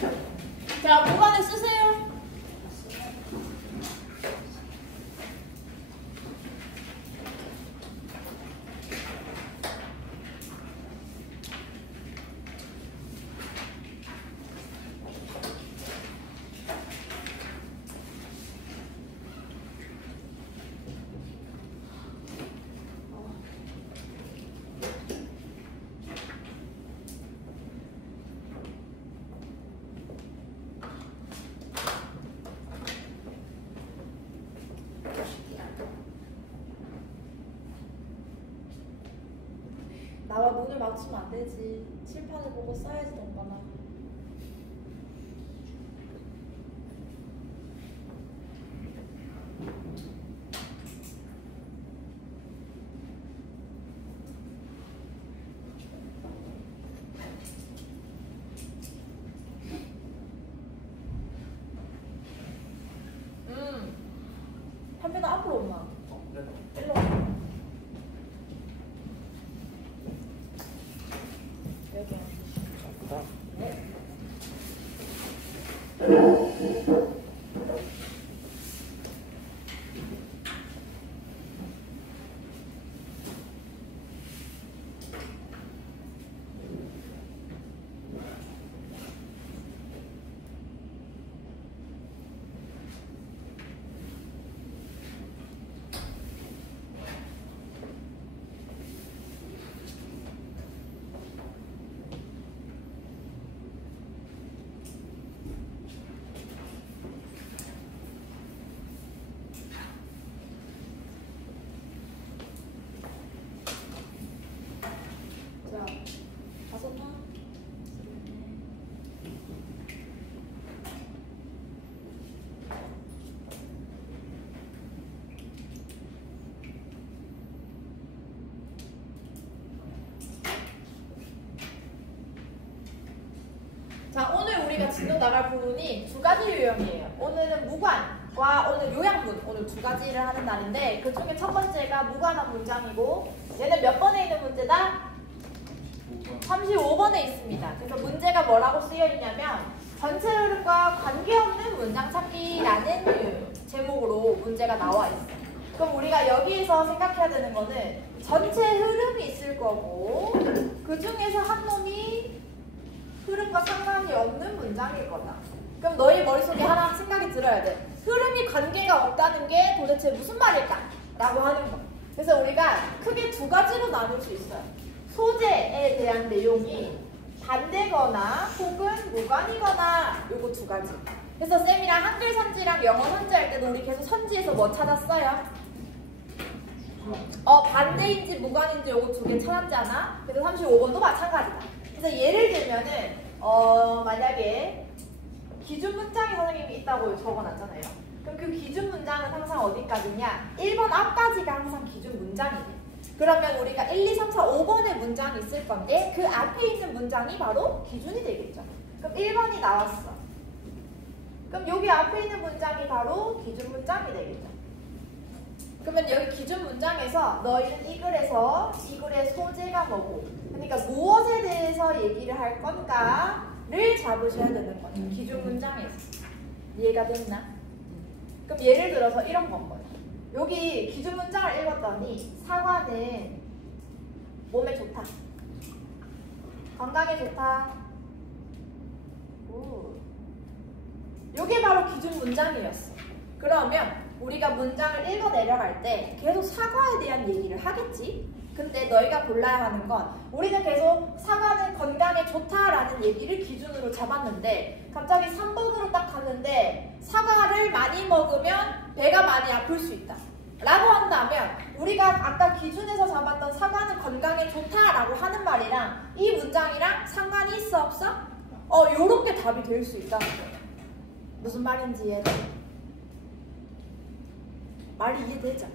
자, 무관을 쓰세요. 나와 눈을 맞추면 안 되지. 칠판을 보고 써야지, 동건아. 한편아 앞으로 오마. 일로 와. 여기. 네. 자, 오늘 우리가 진도 나갈 부분이 두 가지 유형이에요. 오늘은 무관과 오늘 요양문, 오늘 두 가지를 하는 날인데 그 중에 첫 번째가 무관한 문장이고 얘는 몇 번에 있는 문제다? 35번에 있습니다. 그래서 문제가 뭐라고 쓰여 있냐면 전체 흐름과 관계없는 문장 찾기라는 제목으로 문제가 나와 있어요. 그럼 우리가 여기에서 생각해야 되는 거는 전체 흐름이 있을 거고 그 중에서 한 놈이 흐름과 상관이 없는 문장일 거다. 그럼 너희 머릿속에 하나 생각이 들어야 돼. 흐름이 관계가 없다는 게 도대체 무슨 말일까? 라고 하는 거. 그래서 우리가 크게 두 가지로 나눌 수 있어요. 소재에 대한 내용이 반대거나 혹은 무관이거나 요거 두 가지. 그래서 쌤이랑 한글 선지랑 영어 선지 할 때도 우리 계속 선지에서 뭐 찾았어요? 반대인지 무관인지 요거 두 개 찾았잖아. 그래서 35번도 마찬가지다. 그래서 예를 들면은 만약에 기준 문장이 선생님이 있다고 적어놨잖아요. 그럼 그 기준 문장은 항상 어디까지냐? 1번 앞까지가 항상 기준 문장이에요. 그러면 우리가 1, 2, 3, 4, 5번의 문장이 있을 건데 그 앞에 있는 문장이 바로 기준이 되겠죠. 그럼 1번이 나왔어. 그럼 여기 앞에 있는 문장이 바로 기준 문장이 되겠죠. 그러면 여기 기준 문장에서 너희는 이 글에서 이 글의 소재가 뭐고 그러니까 무엇에 대해서 얘기를 할 건가를 잡으셔야 되는 거예요. 기준 문장에서. 이해가 됐나? 그럼 예를 들어서 이런 건 거예요. 여기 기준 문장을 읽었더니 사과는 몸에 좋다. 건강에 좋다. 이게 바로 기준 문장이었어. 그러면 우리가 문장을 읽어 내려갈 때 계속 사과에 대한 얘기를 하겠지? 근데 너희가 골라야 하는 건 우리는 계속 사과는 건강에 좋다라는 얘기를 기준으로 잡았는데 갑자기 3번으로 딱 갔는데 사과를 많이 먹으면 배가 많이 아플 수 있다 라고 한다면 우리가 아까 기준에서 잡았던 사과는 건강에 좋다라고 하는 말이랑 이 문장이랑 상관이 있어 없어? 요렇게 답이 될 수 있다는 거예요. 무슨 말인지 이해돼? 말이 이해되죠?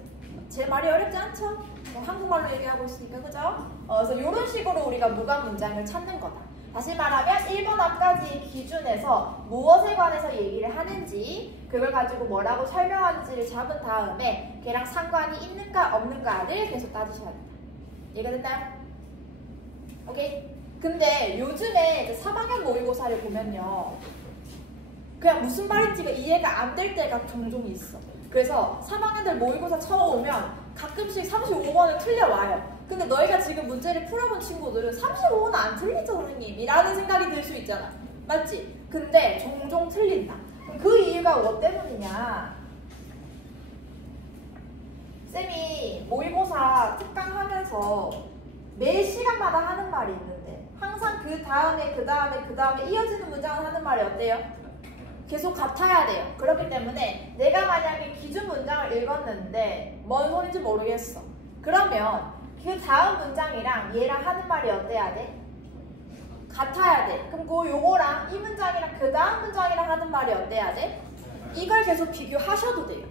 제 말이 어렵지 않죠? 한국말로 얘기하고 있으니까, 그죠? 그래서 이런 식으로 우리가 무관 문장을 찾는 거다. 다시 말하면 1번 앞까지 기준에서 무엇에 관해서 얘기를 하는지 그걸 가지고 뭐라고 설명하는지를 잡은 다음에 걔랑 상관이 있는가 없는가를 계속 따지셔야 된다. 이해가 됐나요? 오케이? 근데 요즘에 4학년 모의고사 모의고사를 보면요. 그냥 무슨 말인지가 이해가 안 될 때가 종종 있어. 그래서 3학년들 모의고사 처음 오면 가끔씩 35번을 틀려와요. 근데 너희가 지금 문제를 풀어본 친구들은 35번은 안 틀리죠 선생님 이라는 생각이 들 수 있잖아. 맞지? 근데 종종 틀린다. 그 이유가 뭐 때문이냐? 쌤이 모의고사 특강하면서 매 시간마다 하는 말이 있는데 항상 그 다음에 이어지는 문장을 하는 말이 어때요? 계속 같아야 돼요. 그렇기 때문에 내가 만약에 기준 문장을 읽었는데 뭔 소린지 모르겠어. 그러면 그 다음 문장이랑 얘랑 하는 말이 어때야 돼? 같아야 돼. 그럼 요거랑 이 문장이랑 그 다음 문장이랑 하는 말이 어때야 돼? 이걸 계속 비교하셔도 돼요.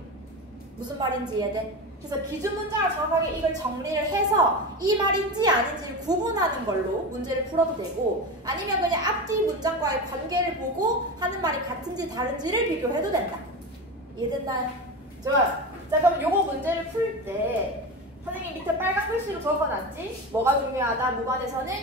무슨 말인지 이해돼? 그래서 기준 문장을 정확하게 이걸 정리를 해서 이 말인지 아닌지를 구분하는 걸로 문제를 풀어도 되고 아니면 그냥 앞뒤 문장과의 관계를 보고 하는 말이 같은지 다른지를 비교해도 된다. 이해됐나요? 좋아요. 자 그럼 요거 문제를 풀 때 선생님 밑에 빨간 글씨로 적어놨지? 뭐가 중요하다? 무관에서는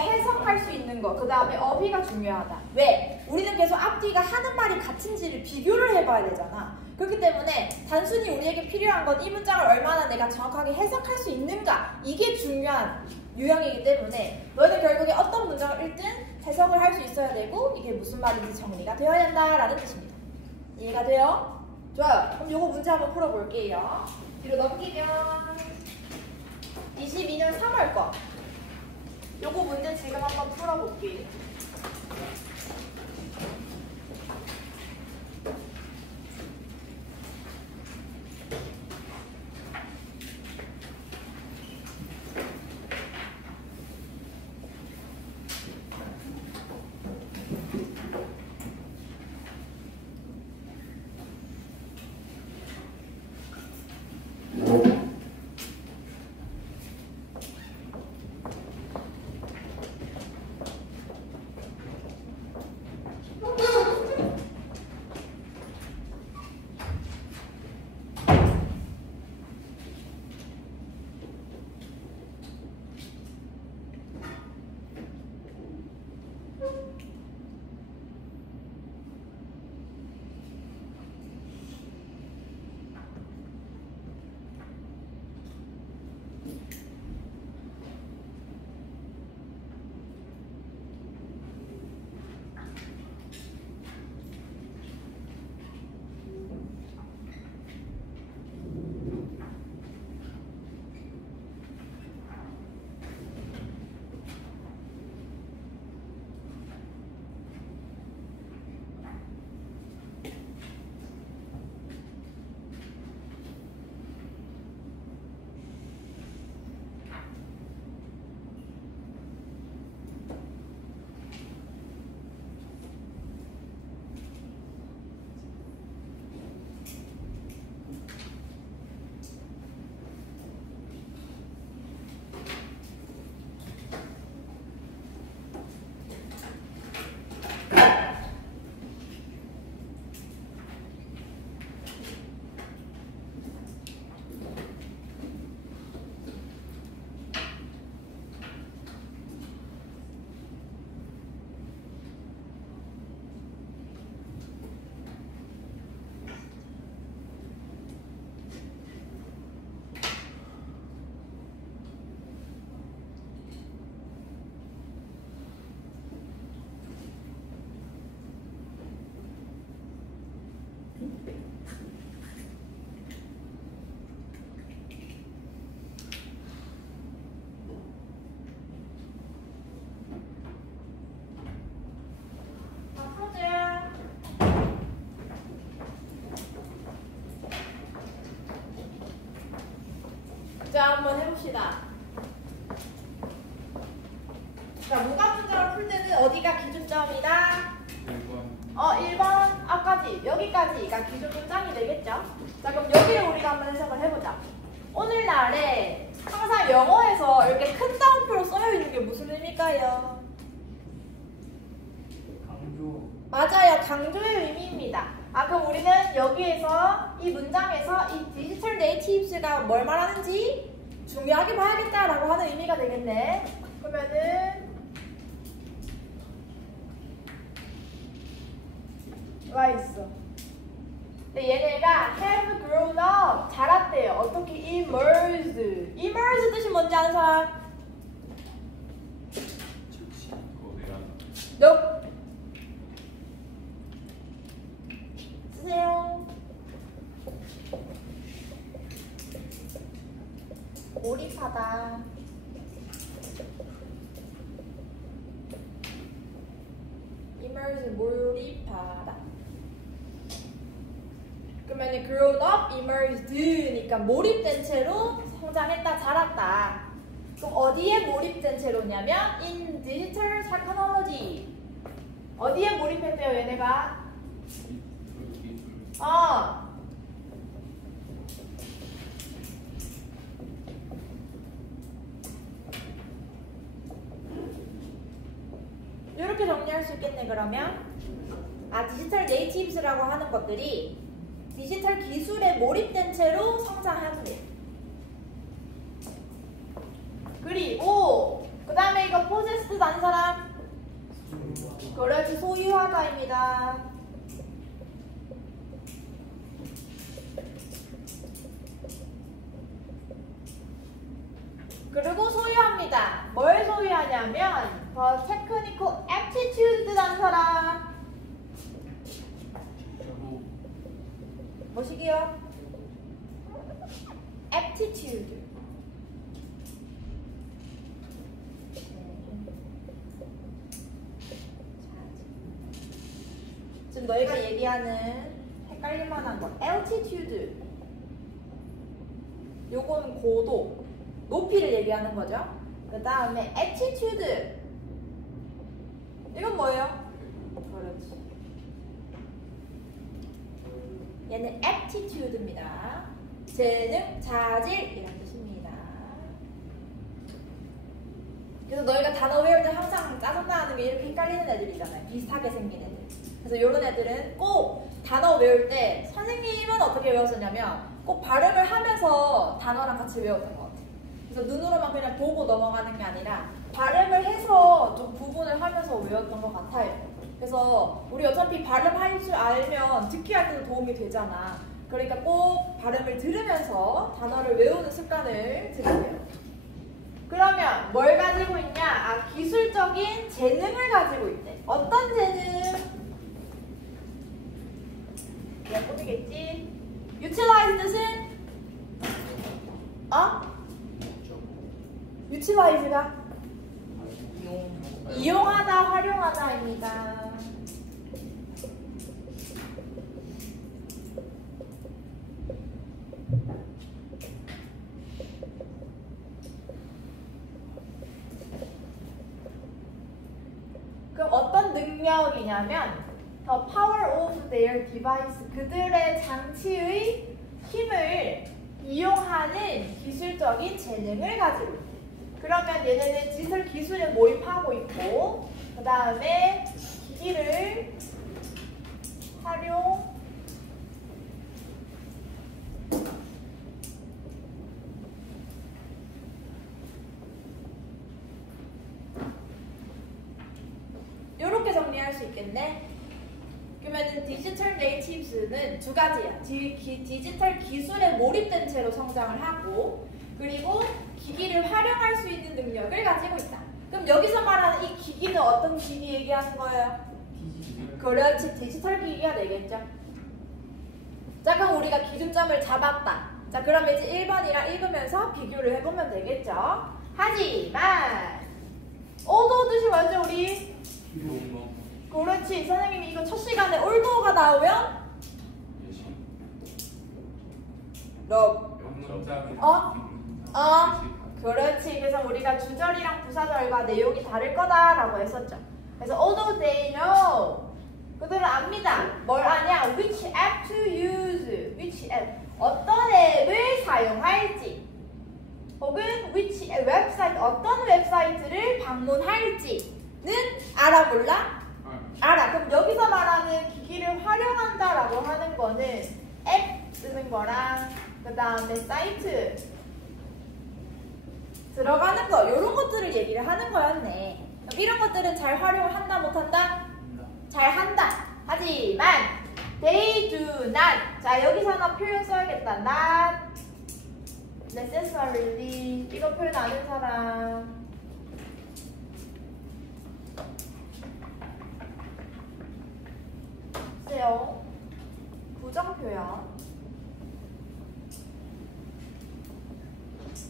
해석할 수 있는 거. 그 다음에 어휘가 중요하다. 왜? 우리는 계속 앞뒤가 하는 말이 같은지를 비교를 해봐야 되잖아. 그렇기 때문에 단순히 우리에게 필요한 건 이 문장을 얼마나 내가 정확하게 해석할 수 있는가 이게 중요한 유형이기 때문에 너희는 결국에 어떤 문장을 읽든 해석을 할 수 있어야 되고 이게 무슨 말인지 정리가 되어야 한다라는 뜻입니다. 이해가 돼요? 좋아요. 그럼 요거 문제 한번 풀어볼게요. 뒤로 넘기면 22년 3월 거 요거 문제 지금 한번 풀어볼게요. 자, 한번 해봅시다. 자, 무관 문장을 풀 때는 어디가 기준점이다? 1번 앞까지, 여기까지가 기준 문장이 되겠죠? 자, 그럼 여기를 우리가 한번 해석을 해보자. 오늘날에 항상 영어에서 이렇게 큰 따옴표로 써여 있는 게 무슨 의미일까요? 강조. 맞아요. 강조의 의미입니다. 그럼 우리는 여기에서 이 문장에서 이 디지털 네이티브스가 뭘 말하는지 중요하게 봐야겠다라고 하는 의미가 되겠네. 그러면은 누가 있어? 근데 얘네가 have grown up 자랐대요. 어떻게 immersed. immersed 뜻이 뭔지 아는 사람? No. 쓰세요. 몰입하다. immerse 몰입하다. 그러면 grown up, immersed니까 몰입된 채로 성장했다, 자랐다. 그럼 어디에 몰입된 채로냐면 in digital technology. 어디에 몰입했대요, 얘네가? 이렇게 정리할 수 있겠네. 그러면 디지털 네이티브스라고 하는 것들이 디지털 기술에 몰입된 채로 성장하게. 그리고 그 다음에 이거 possessed 한 사람? 그렇지, 소유하다입니다. 그리고 소유합니다. 뭘 소유하냐면 the technical aptitude 뜻하는 사람. 뭐시기요? aptitude. 지금 너희가 얘기하는 헷갈릴 만한 거 altitude. 요거는 고도, 높이를 얘기하는 거죠. 그 다음에 attitude. 이건 뭐예요? 그렇지. 얘는 aptitude입니다. 재능, 자질 이런 뜻입니다. 그래서 너희가 단어 외울 때 항상 짜증나는 게 이렇게 헷갈리는 애들이잖아요. 비슷하게 생긴 애들. 그래서 이런 애들은 꼭 단어 외울 때 선생님은 어떻게 외웠었냐면 꼭 발음을 하면서 단어랑 같이 외웠던 것 같아요. 그래서 눈으로만 그냥 보고 넘어가는 게 아니라 발음을 해서 좀 구분을 하면서 외웠던 것 같아요. 그래서 우리 어차피 발음할 줄 알면 듣기 할 때도 도움이 되잖아. 그러니까 꼭 발음을 들으면서 단어를 외우는 습관을 들이세요. 그러면 뭘 가지고 있냐? 기술적인 재능을 가지고 있대. 어떤 재능? 예쁘겠지? utilize 뜻은? utilize가? 이용하다, 활용하다입니다. 그럼 어떤 능력이냐면 the power of their device, 그들의 장치의 힘을 이용하는 기술적인 재능을 가지고 있대. 그러면 얘네는 디지털 기술에 몰입하고 있고, 그 다음에 기기를 활용, 이렇게 정리할 수 있겠네. 그러면 디지털 네이티브스는 두 가지야. 디지털 기술에 몰입된 채로 성장을 하고, 그리고 기기를 활용할 수 있는 능력을 가지고 있다. 그럼 여기서 말하는 이 기기는 어떤 기기 얘기하는 거예요? 그렇지, 디지털 기기가 되겠죠. 자, 그럼 우리가 기준점을 잡았다. 자, 그럼 이제 1번이랑 읽으면서 비교를 해보면 되겠죠. 하지만 오도 뜻이 뭐죠, 우리? 그렇지, 선생님이 이거 첫 시간에 올도가 나오면 그렇지. 그래서 우리가 주절이랑 부사절과 내용이 다를 거다라고 했었죠. 그래서 although they know, 그들은 압니다. 뭘 아냐? Which app to use, which app, 어떤 앱을 사용할지, 혹은 which 웹사이트, 어떤 웹사이트를 방문할지는 알아, 몰라? 알아. 그럼 여기서 말하는 기기를 활용한다라고 하는 거는 앱 쓰는 거랑 그 다음에 사이트 들어가는 거, 이런 것들을 얘기를 하는 거였네. 이런 것들은 잘 활용을 한다, 못한다? 잘 한다. 하지만 They do not. 자, 여기서 하나 표현 써야겠다. Not necessarily. 이거 표현 아는 사람. 글쎄요. 부정 표현.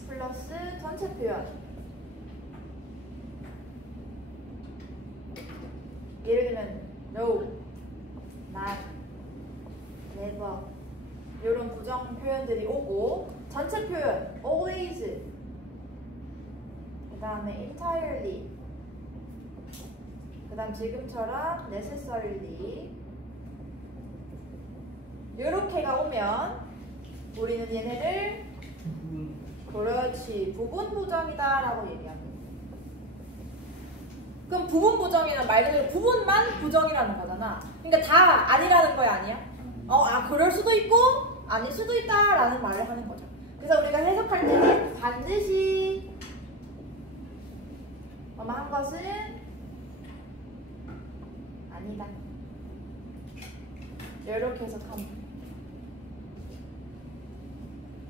플러스 전체 표현. 예를 들면 no, not, never 이런 부정 표현들이 오고 전체 표현 always 그 다음에 entirely 그 다음 지금처럼 necessarily 이렇게가 오면 우리는 얘네를 그렇지 부분 부정이다 라고 얘기합니다. 그럼 부분 부정이란 말 그대로 부분만 부정이라는 거잖아. 그러니까 다 아니라는 거야, 아니야? 그럴 수도 있고 아닐 수도 있다 라는 말을 하는 거죠. 그래서 우리가 해석할 때는 반드시 한 것은 아니다. 이렇게 해석합니다.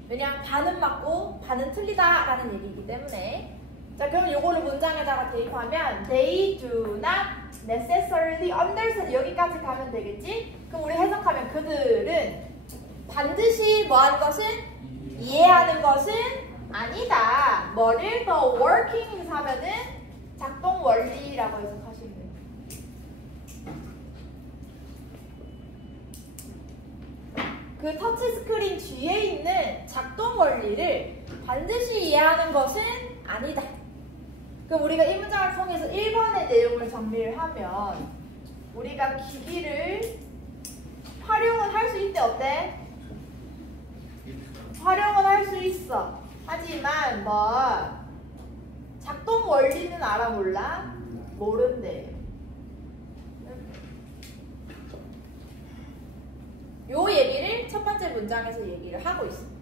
왜냐하면 반은 맞고 반은 틀리다 라는 얘기이기 때문에. 자, 그럼 요거를 문장에다가 대입하면 They do not necessarily understand 여기까지 가면 되겠지? 그럼 우리 해석하면 그들은 반드시 뭐하는 것은? 이해하는 것은 아니다. 뭐를 더 working 하면은 작동 원리라고 해석하시면 돼요. 그 터치 스크린 뒤에 있는 작동 원리를 반드시 이해하는 것은 아니다. 그럼 우리가 이 문장을 통해서 1번의 내용을 정리를 하면 우리가 기기를 활용은 할 수 있대. 어때? 활용은 할 수 있어. 하지만 뭐 작동 원리는 알아 몰라? 모른대. 요 얘기를 첫 번째 문장에서 얘기를 하고 있습니다.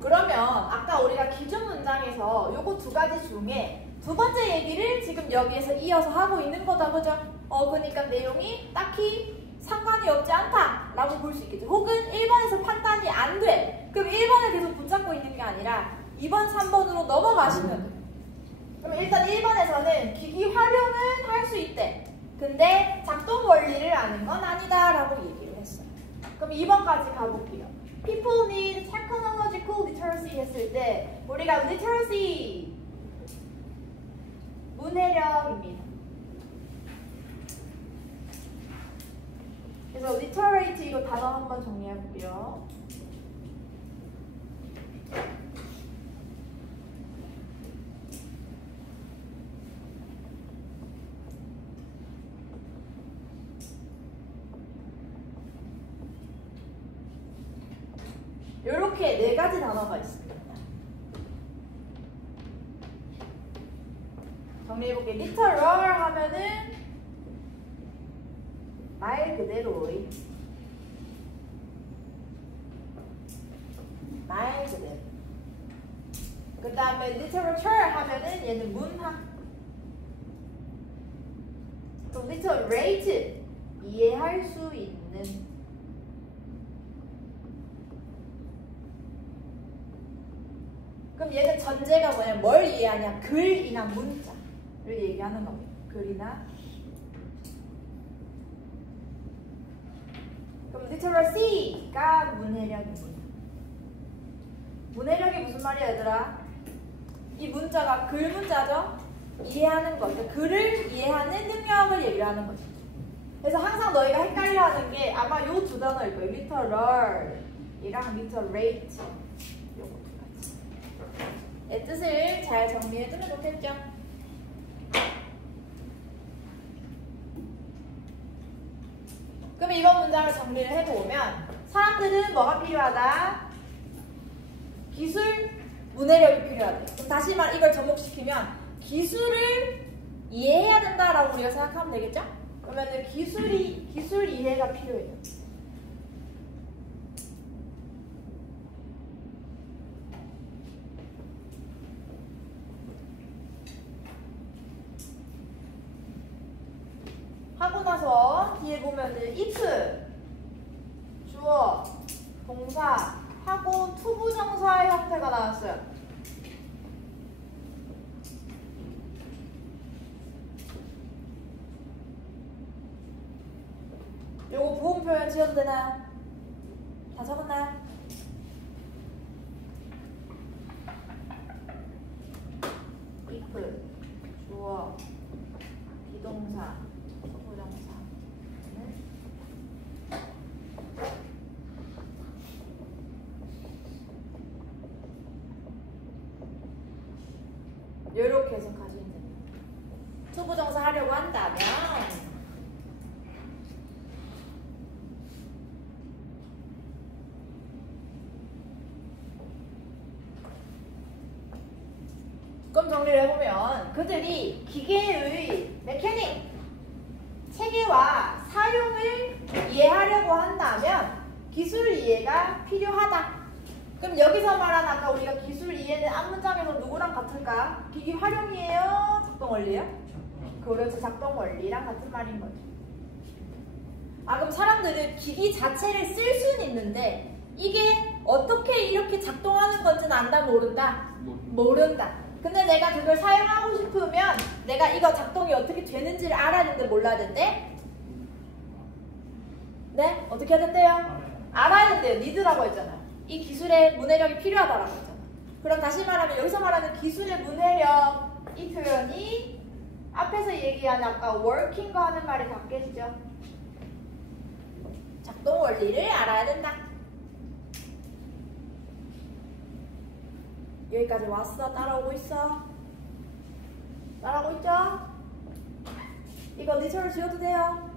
그러면 아까 우리가 기준 문장에서 요거 두 가지 중에 두 번째 얘기를 지금 여기에서 이어서 하고 있는 거다, 그죠? 그러니까 내용이 딱히 상관이 없지 않다 라고 볼 수 있겠죠. 혹은 1번에서 판단이 안 돼. 그럼 1번을 계속 붙잡고 있는 게 아니라 2번, 3번으로 넘어가시면 돼요. 그럼 일단 1번에서는 기기 활용은 할 수 있대. 근데 작동 원리를 아는 건 아니다 라고 얘기를 했어요. 그럼 2번까지 가볼게요. People need technological literacy 했을 때 우리가 literacy 문해력입니다. 그래서 literate 이거 단어 한번 정리해볼게요. 이렇게 네 가지 단어가 있습니다. 정리해볼게요. literal 하면은 말 그대로의 말 그대로. 그 다음에 literature 하면은 얘는 문학. 또 literate 이해할 수 있는. 그럼 얘는 전제가 뭐냐면 뭘 이해하냐? 글이나 문자를 얘기하는 겁니다. 글이나. 그럼 literacy가 문해력입니다. 문해력이 무슨 말이야, 얘들아? 이 문자가 글 문자죠? 이해하는 것. 그러니까 글을 이해하는 능력을 얘기를 하는 거죠. 그래서 항상 너희가 헷갈려하는 게 아마 요 두 단어일 거예요. literal이랑 literate. 내 뜻을 잘 정리해두면 좋겠죠? 그럼 이번 문장을 정리를 해보면 사람들은 뭐가 필요하다? 기술, 문해력이 필요하다. 그럼 다시 말 이걸 접목시키면 기술을 이해해야 된다라고 우리가 생각하면 되겠죠? 그러면은 기술 이해가 필요해요. 나서 뒤에 보면은 if 주어 동사 하고 투부정사의 형태가 나왔어요. 요거 부분 표현 지어도 되나요? 다 적었나요? if 주어 비동사 투부정사 이렇게 해석하시면 됩니다. 투부정사 하려고 한다면 그럼 정리를 해보면 그들이 기계의 메커닉 체계와 사용을 이해하려고 한다면 기술 이해가 필요하다. 그럼 여기서 말한 아까 우리가 기술 이해는 앞문장에서 누구랑 같을까? 기기 활용이에요? 작동 원리요? 그렇죠. 작동 원리랑 같은 말인 거죠. 그럼 사람들은 기기 자체를 쓸 수는 있는데 이게 어떻게 이렇게 작동하는 건지는 안다 모른다? 모른다. 근데 내가 그걸 사용하고 싶으면 내가 이거 작동이 어떻게 되는지를 알아야 되는데 몰라야 된대? 네? 어떻게 해야 된대요? 알아야 된대요. 니드라고 했잖아요. 이 기술의 문해력이 필요하다라고 했잖아. 그럼 다시 말하면 여기서 말하는 기술의 문해력 이 표현이 앞에서 얘기한 아까 working과 하는 말이 바뀌죠. 작동 원리를 알아야 된다. 여기까지 왔어? 따라오고 있어? 따라오고 있죠? 이거 니처를 지어도 돼요.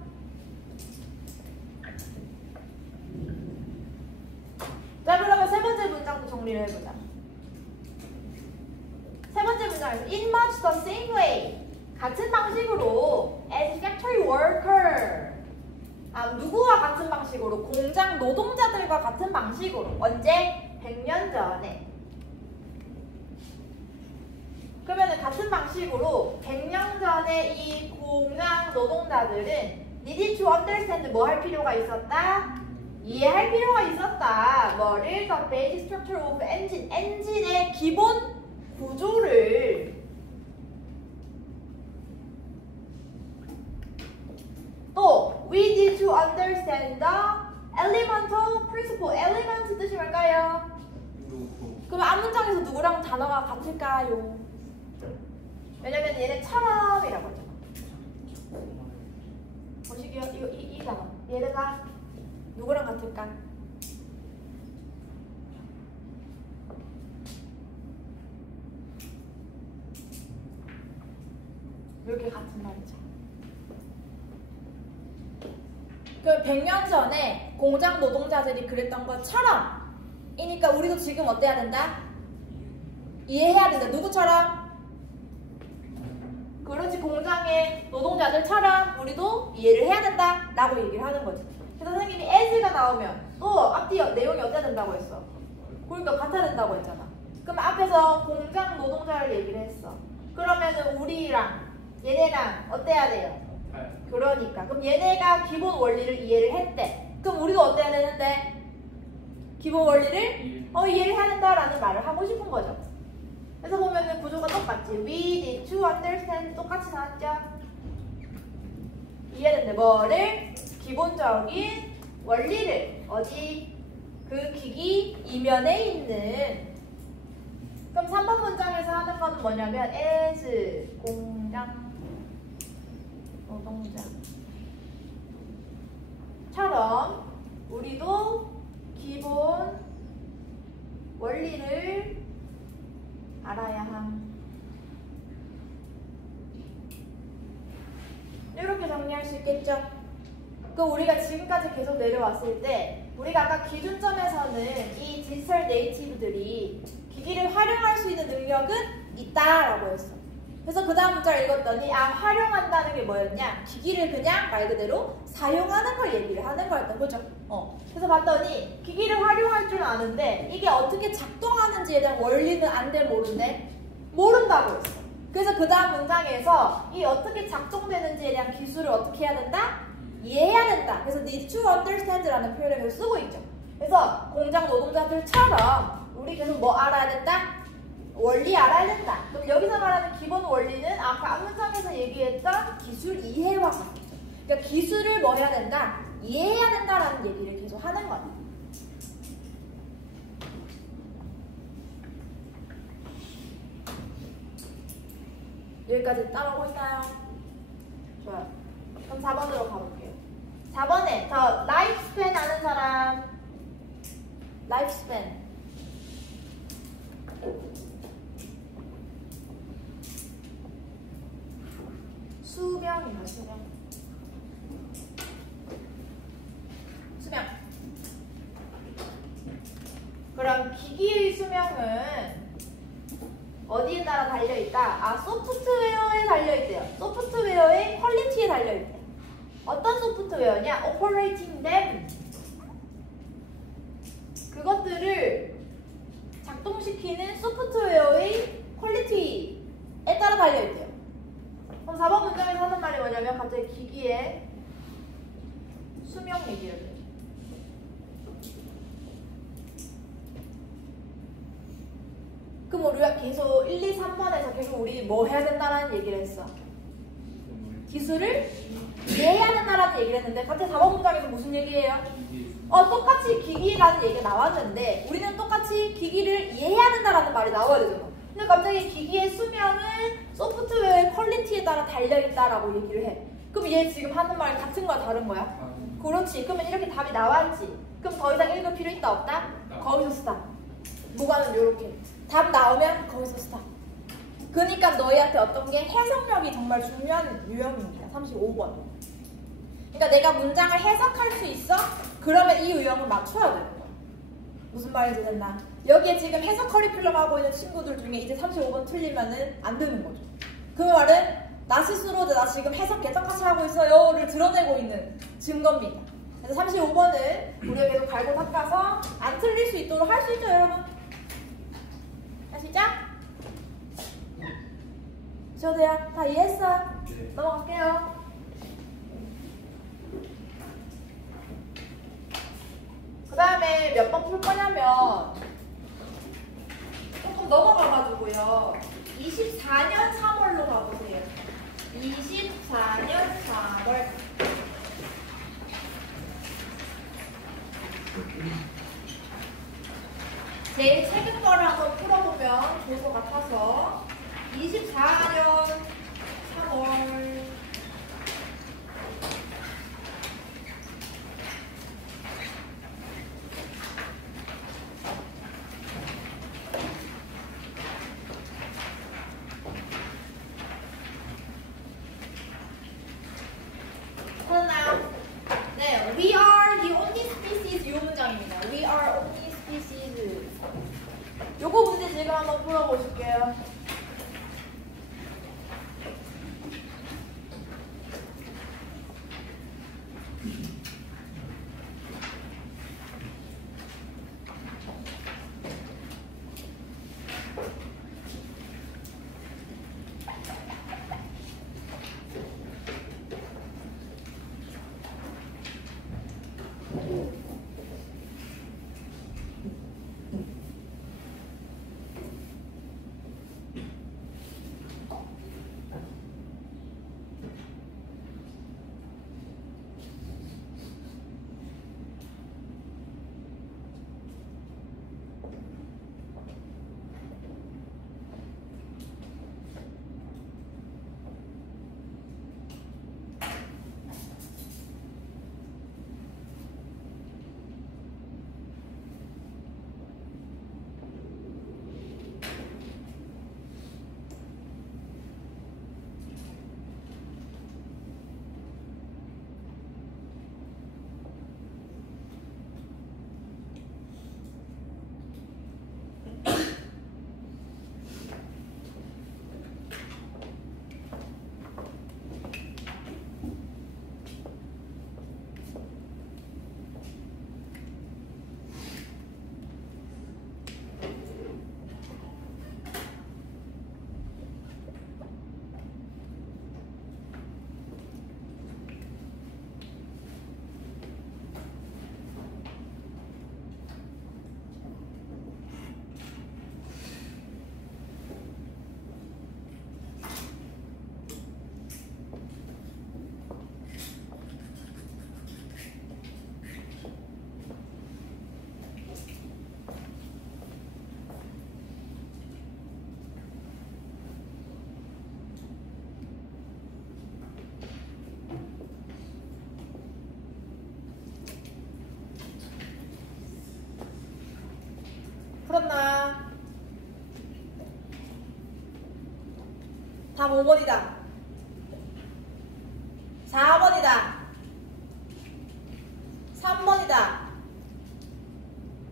자, 그러면 세 번째 문장도 정리를 해보자. 세 번째 문장에서 in much the same way 같은 방식으로 as factory worker 누구와 같은 방식으로? 공장 노동자들과 같은 방식으로. 언제? 100년 전에. 그러면 같은 방식으로 100년 전에 이 공장 노동자들은 needed to understand 뭐 할 필요가 있었다? 이해할 필요가 있었다. 뭐를? The basic structure of engine. 엔진의 기본 구조를. 또 we need to understand the elemental principle. element 뜻이 뭘까요? 그럼 앞문장에서 누구랑 단어가 같을까요? 왜냐면 얘는 처럼이라고 하잖아. 보시기요. 이거 이 단어. 얘네가 누구랑 같을까? 이렇게 같은 말이죠. 그 100년 전에 공장 노동자들이 그랬던 것처럼 이니까 우리도 지금 어때야 된다? 이해해야 된다. 누구처럼? 그렇지. 공장의 노동자들처럼 우리도 이해를 해야 된다 라고 얘기를 하는 거지. 그래서 선생님이 as가 나오면 또 앞뒤 내용이 어때야 된다고 했어? 그러니까 같아야 된다고 했잖아. 그럼 앞에서 공장 노동자를 얘기를 했어. 그러면은 우리랑 얘네랑 어때야 돼요? 그러니까 그럼 얘네가 기본 원리를 이해를 했대. 그럼 우리도 어때야 되는데? 기본 원리를 이해를 해야 된다라는 말을 하고 싶은 거죠. 그래서 보면은 구조가 똑같지. We need to understand 똑같이 나왔죠? 이해되는데 뭐를? 기본적인 원리를 어디? 그 기기 이면에 있는. 그럼 3번 문장에서 하는 건 뭐냐면 as 공장 노동자처럼 우리도 기본 원리를 알아야 함. 이렇게 정리할 수 있겠죠? 그 우리가 지금까지 계속 내려왔을 때 우리가 아까 기준점에서는 이 디지털 네이티브들이 기기를 활용할 수 있는 능력은 있다라고 했어. 그래서 그 다음 문자를 읽었더니 활용한다는 게 뭐였냐? 기기를 그냥 말 그대로 사용하는 걸 얘기를 하는 거였다. 그죠? 그래서 봤더니 기기를 활용할 줄 아는데 이게 어떻게 작동하는지에 대한 원리는 안돼 모른대? 모른다고 했어. 그래서 그 다음 문장에서 이 어떻게 작동되는지에 대한 기술을 어떻게 해야 된다? 이해해야 된다. 그래서 need to understand라는 표현을 계속 쓰고 있죠. 그래서 공장 노동자들처럼 우리 계속 뭐 알아야 된다? 원리 알아야 된다. 그럼 여기서 말하는 기본 원리는 아까 앞문장에서 얘기했던 기술 이해와 같죠. 그러니까 기술을 뭐 해야 된다? 이해해야 된다라는 얘기를 계속 하는 거예요. 여기까지 따라오고 있나요? 좋아요. 그럼 4번으로 가볼게요. 4번에 저 라이프스팬 아는 사람? 라이프스팬. 수명인가 수명? 수명. 그럼 기기의 수명은 어디에 따라 달려있다? 아, 소프트웨어에 달려있대요. 소프트웨어의 퀄리티에 달려있대요. 어떤 소프트웨어냐? Operating them. 그것들을 작동시키는 소프트웨어의 퀄리티에 따라 달려있대요. 그럼 4번 문장에서 하는 말이 뭐냐면 갑자기 기기의 수명 얘기를 해요. 그럼 우리가 계속 1, 2, 3번에서 계속 우리 뭐 해야 된다는 얘기를 했어? 기술을 이해해야 된다는 얘기를 했는데 갑자기 4번 문장에서 무슨 얘기예요? 똑같이 기기라는 얘기가 나왔는데 우리는 똑같이 기기를 이해해야 된다는 말이 나와야 되잖아. 근데 갑자기 기기의 수명은 소프트웨어의 퀄리티에 따라 달려있다라고 얘기를 해. 그럼 얘 지금 하는 말이 같은 거야 다른 거야? 그렇지. 그러면 이렇게 답이 나왔지. 그럼 더 이상 읽을 필요 있다 없다? 거기서 스탑. 무관은 요렇게. 답 나오면 거기서 스탑. 그러니까 너희한테 어떤 게 해석력이 정말 중요한 유형입니다. 35번. 그러니까 내가 문장을 해석할 수 있어? 그러면 이 유형을 맞춰야 되는 거야. 무슨 말인지 됐나? 여기에 지금 해석 커리큘럼 하고 있는 친구들 중에 이제 35번 틀리면은 안 되는 거죠. 그 말은 나 스스로 나 지금 해석 개떡같이 하고 있어요를 드러내고 있는 증거입니다. 그래서 35번은 우리가 계속 갈고 닦아서 안 틀릴 수 있도록 할 수 있죠, 여러분? 아시죠? 저도요. 다 이해했어요? 네. 넘어갈게요. 그 다음에 몇 번 풀 거냐면 조금 넘어가가지고요. 24년 3월로 가보세요. 24년 3월. 제일 최근 거를 한번 풀어보면 좋을 것 같아서 24년 3월. 답 5번이다. 4번이다. 3번이다.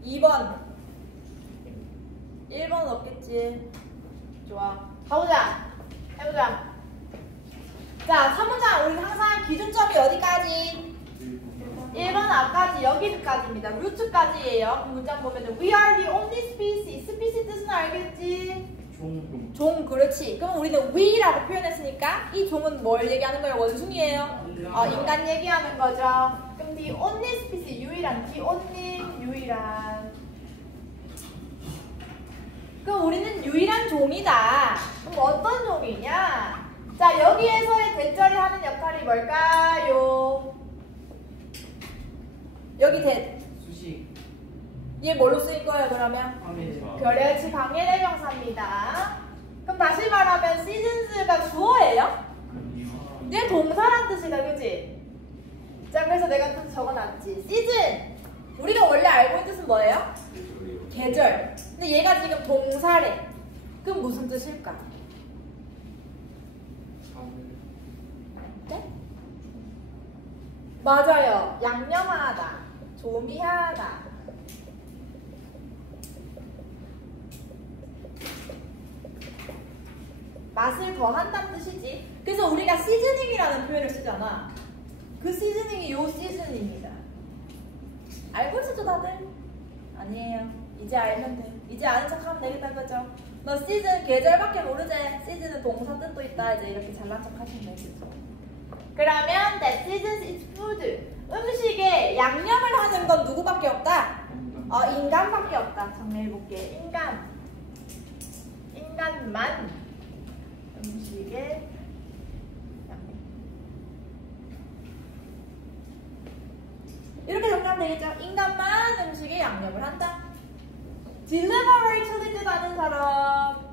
2번. 1번은 없겠지. 좋아. 가보자. 해보자. 자, 3문장. 우리 항상 기준점이 어디까지? 1번 앞까지, 여기까지입니다. 루트까지예요. 문장 보면은 We are the only species. species 뜻은 알겠지? 종, 그렇지. 그럼 우리는 we라고 표현했으니까 이 종은 뭘 얘기하는 거예요? 원숭이예요. 인간 얘기하는 거죠. 그럼 the only species, 유일한, the only, 유일한. 그럼 우리는 유일한 종이다. 그럼 어떤 종이냐? 자, 여기에서의 대절이 하는 역할이 뭘까요? 여기 대. 수식. 얘 뭘로 쓰일 거예요, 그러면? 그렇지, 방해대명사입니다. 그럼 다시 말하면 seasons가 주어예요? 얘 동사란 뜻이다, 그치? 자, 그래서 내가 뜻 적어놨지. season. 우리가 원래 알고 있는 뜻은 뭐예요? 계절. 근데 얘가 지금 동사래. 그럼 무슨 뜻일까? 네? 맞아요. 양념하다. 조미하다. 맛을 더한다는 뜻이지. 그래서 우리가 시즈닝이라는 표현을 쓰잖아. 그 시즈닝이 요 시즈닝입니다. 알고 있었죠 다들? 아니에요. 이제 알면 돼. 이제 아는 척하면 되겠다는 거죠. 너 시즌 계절밖에 모르지? 시즌은 동사 뜻도 있다. 이제 이렇게 잘난 척 하시면 되겠죠. 그러면 that seasons is food. 음식에 양념을 하는 건 누구밖에 없다? 인간밖에 없다. 정리해볼게. 인간만 음식에 양념. 이렇게 정리하면 되겠죠? 인간만 음식에 양념을 한다. delivery 처리 뜻 아는 사람.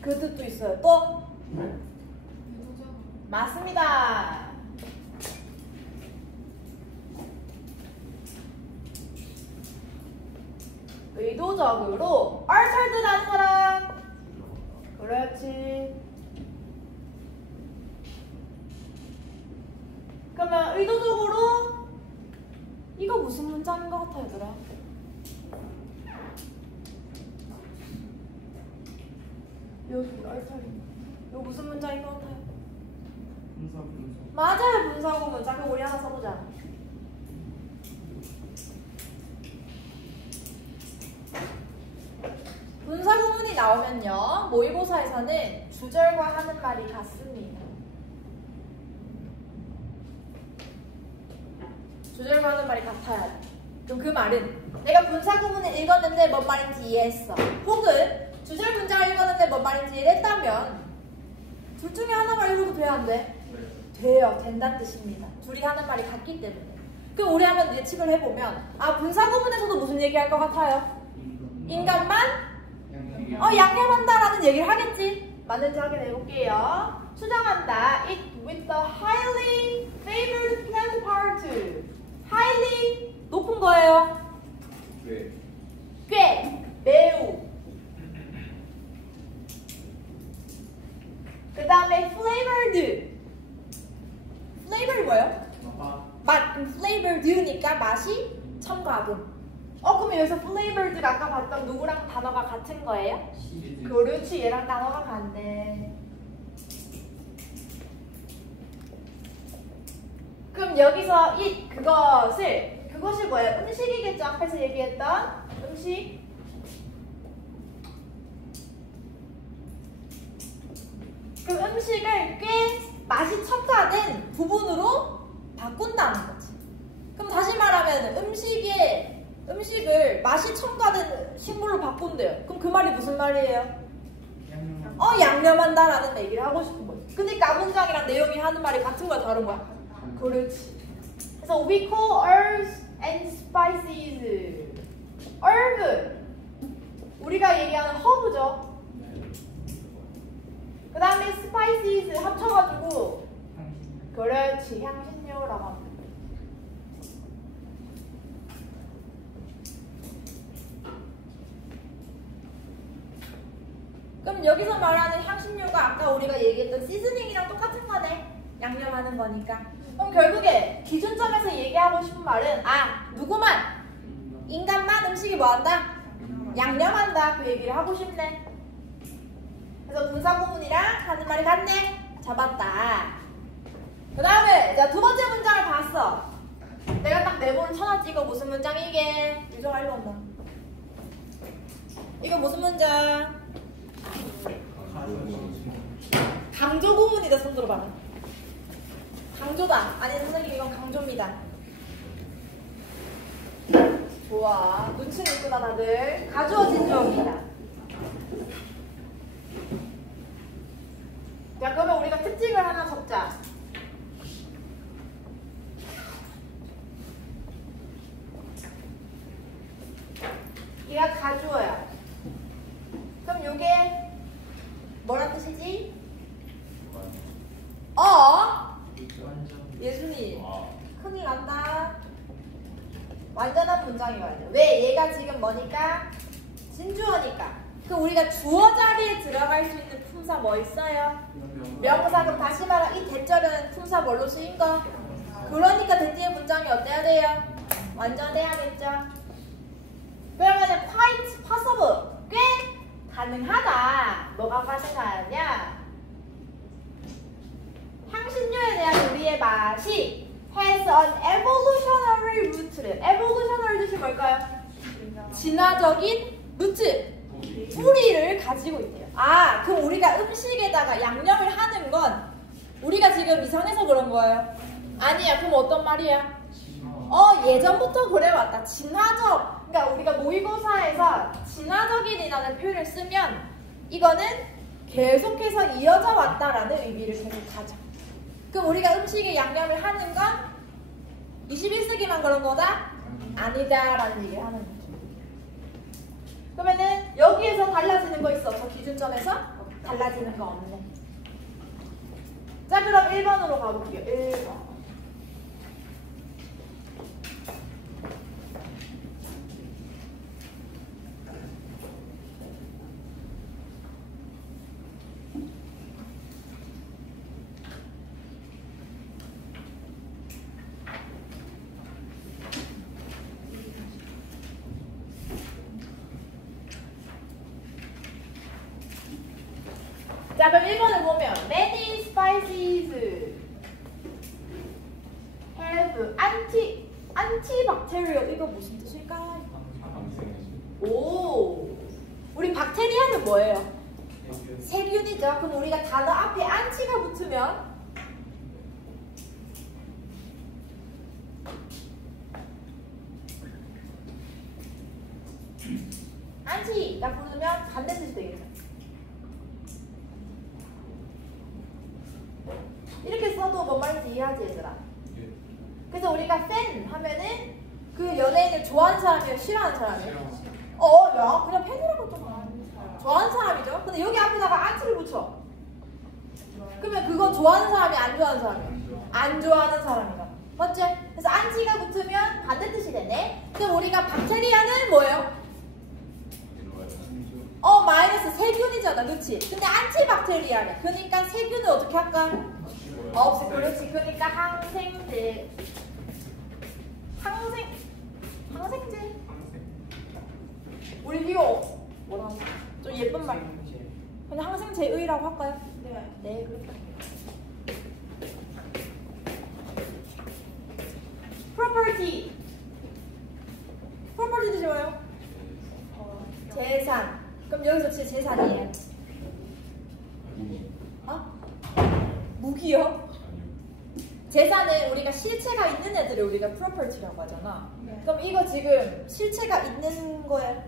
그 뜻도 있어요. 또? 맞습니다. 의도적으로 알찰 뜻 아는 사람. 그렇지. 그러면 의도적으로 이거 무슨 문장인 것 같아요, 얘들아? 여기 알찰이. 이거 무슨 문장인 것 같아요? 분사. 맞아요, 분사구 문장. 그럼 우리 하나 써보자. 분사구문이 나오면요, 모의고사에서는 주절과 하는 말이 같습니다. 주절과 하는 말이 같아야 돼. 그럼 그 말은 내가 분사구문을 읽었는데 뭔 말인지 이해했어. 혹은 주절 문장을 읽었는데 뭔 말인지 이해했다면 둘 중에 하나만 읽어도 돼야 안 돼? 돼요. 된다는 뜻입니다. 둘이 하는 말이 같기 때문에. 그럼 우리 한번 예측을 해보면 분사구문에서도 무슨 얘기할 것 같아요? 인간만? 양념한다라는 얘기를 하겠지? 맞는지 확인해볼게요. 추정한다. It with the highly favored plant part. highly 높은 거예요. 꽤, 매우. 그 다음에 flavored. flavor이 뭐예요? 맛. flavored니까 맛이 첨가금. 그러면 여기서 flavored가 아까 봤던 누구랑 단어가 같은 거예요? 그렇지, 얘랑 단어가 같네. 그럼 여기서 그것이 뭐예요? 음식이겠죠? 앞에서 얘기했던 음식. 그럼 음식을 꽤 맛이 첨가된 부분으로 바꾼다는 거지. 그럼 다시 말하면 음식을 맛이 첨가된 식물로 바꾼대요. 그럼 그 말이 무슨 말이에요? 양념한다라는 얘기를 하고 싶은 거지. 근데 문장이랑 내용이 하는 말이 같은 거야, 다른 거야? 그렇지. 그래서 we call herbs and spices. herb, 우리가 얘기하는 허브죠. 그 다음에 spices 합쳐가지고 그렇지, 향신료라고 합니다. 그럼 여기서 말하는 향신료가 아까 우리가 얘기했던 시즈닝이랑 똑같은 거네. 양념하는 거니까. 그럼 결국에 기준점에서 얘기하고 싶은 말은 누구만? 인간만 음식이 뭐한다? 양념한다. 그 얘기를 하고 싶네. 그래서 분사구문이랑 하는 말이 같네. 잡았다. 그 다음에 자, 두 번째 문장을 봤어. 내가 딱 메모를 쳐놨지. 이거 무슨 문장이 이게? 유정아 읽었나? 이거 무슨 문장? 강조 구문이다. 손 들어봐라. 강조다. 아니 선생님 이건 강조입니다. 좋아. 눈치는 있구나 다들. 가주어진 주어입니다. 자, 그러면 우리가 특징을 하나 적자. 얘가 가주어야. 그럼 요게 뭐란 뜻이지? 예순이 큰일 난다. 완전한 문장이 와야 돼. 왜? 얘가 지금 뭐니까? 진주어니까. 그럼 우리가 주어 자리에 들어갈 수 있는 품사 뭐 있어요? 명사. 그럼 다시 말하면 이 대절은 품사 뭘로 쓰인 거? 그러니까 대뒤의 문장이 어때야 돼요? 완전해야겠죠? 그러면 quite possible. 꽤 가능하다. 뭐가 가능하냐? 향신료에 대한 우리의 맛이 has an evolutionary root를. evolutionary 뜻이 뭘까요? 진화적인 루트. 뿌리를 가지고 있대요. 그럼 우리가 음식에다가 양념을 하는 건 우리가 지금 이상해서 그런 거예요? 아니야. 그럼 어떤 말이야? 예전부터 그래왔다. 진화적. 그러니까 우리가 모의고사에서 진화적인이라는 표현을 쓰면 이거는 계속해서 이어져 왔다라는 의미를 계속 가져. 그럼 우리가 음식에 양념을 하는 건 21세기만 그런 거다? 아니다라는 얘기를 하는 거죠. 그러면은 여기에서 달라지는 거 있어? 저 기준점에서 달라지는 거 없네. 자, 그럼 1번으로 가볼게요. 1번. 자, 그럼 1번을 보면 many spices have antibacterial. 이거 무슨 뜻일까? 오, 우리 박테리아는 뭐예요? 세균이죠. 그럼 우리가 단어 앞에 안티가 붙으면 안티가 붙으면 반대뜻이 되겠죠. 이렇게 써도 뭔 말인지 이해하지 얘들아? 그래서 우리가 팬 하면은 그 연예인을 좋아하는 사람이에요? 싫어하는 사람이에요? 야 그냥 팬이라고 좀 좋아하는 사람이죠? 근데 여기 앞에다가 안티를 붙여. 그러면 그건 좋아하는 사람이 안 좋아하는 사람이에요? 안 좋아하는 사람이다. 맞지? 그래서 안티가 붙으면 반대뜻이 되네. 그럼 우리가 박테리아는 뭐예요? 마이너스 세균이잖아, 그치? 근데 안티박테리아래. 그러니까 세균을 어떻게 할까? 없애. 그렇지. 그러니까 항생제. 항생제. 우리 이거 뭐라고? 좀 예쁜 말. 그냥 항생제의라고 할까요? 네, 그렇다. property. property도 좋아요. 재산. 그럼 여기서 진짜 재산이에요. 무기요? 재산은 우리가 실체가 있는 애들을 우리가 property라고 하잖아. 그럼 이거 지금 실체가 있는 거예요.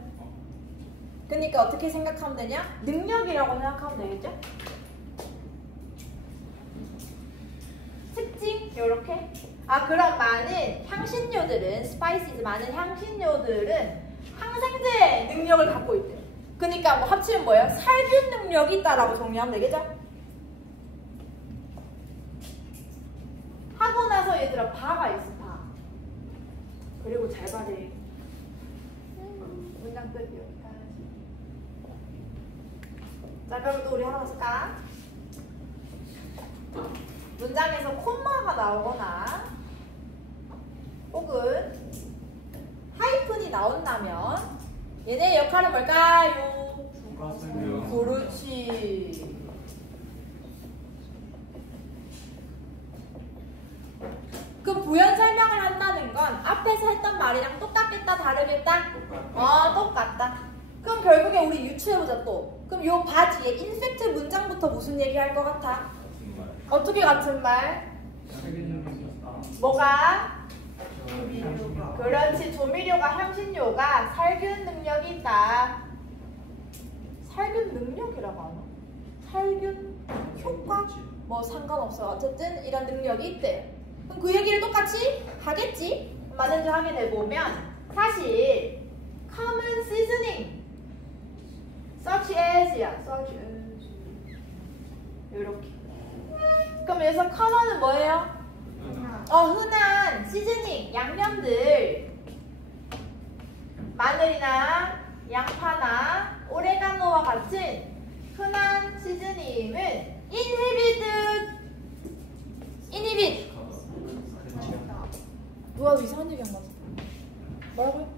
그러니까 어떻게 생각하면 되냐? 능력이라고 생각하면 되겠죠? 특징 이렇게. 그럼 많은 향신료들은 spices 많은 향신료들은 항생제 능력을 갖고 있대요. 그러니까 뭐 합치면 뭐예요? 살균 능력이 있다라고 정리하면 되겠죠? 하고 나서 얘들아 바가 있어. 바. 그리고 잘 봐래. 문장 끝 여기까지. 자, 그럼 또 우리 하나 더 쓸까? 문장에서 콤마가 나오거나 혹은 하이픈이 나온다면 얘네의 역할은 뭘까요? 그렇지. 그 부연 설명을 한다는 건 앞에서 했던 말이랑 똑같겠다, 다르겠다? 똑같다. 그럼 결국에 우리 유추해보자 또. 그럼 요 바지에 인펙트 문장부터 무슨 얘기할 것 같아? 어떻게 같은 말? 뭐가? 그렇지. 조미료가 향신료가 살균 능력이 있다. 살균 능력이라고 하나? 살균 효과? 뭐 상관없어. 어쨌든 이런 능력이 있대. 그럼 그 얘기를 똑같이 하겠지? 맞는지 확인해보면 사실 common seasoning such as야. such as 이렇게. 그럼 여기서 common은 뭐예요? 흔한 시즈닝, 양념들 마늘이나 양파나 오레가노와 같은 흔한 시즈닝은 inhibit 누가 이상한 얘기 한 거 같아. 뭐라고요?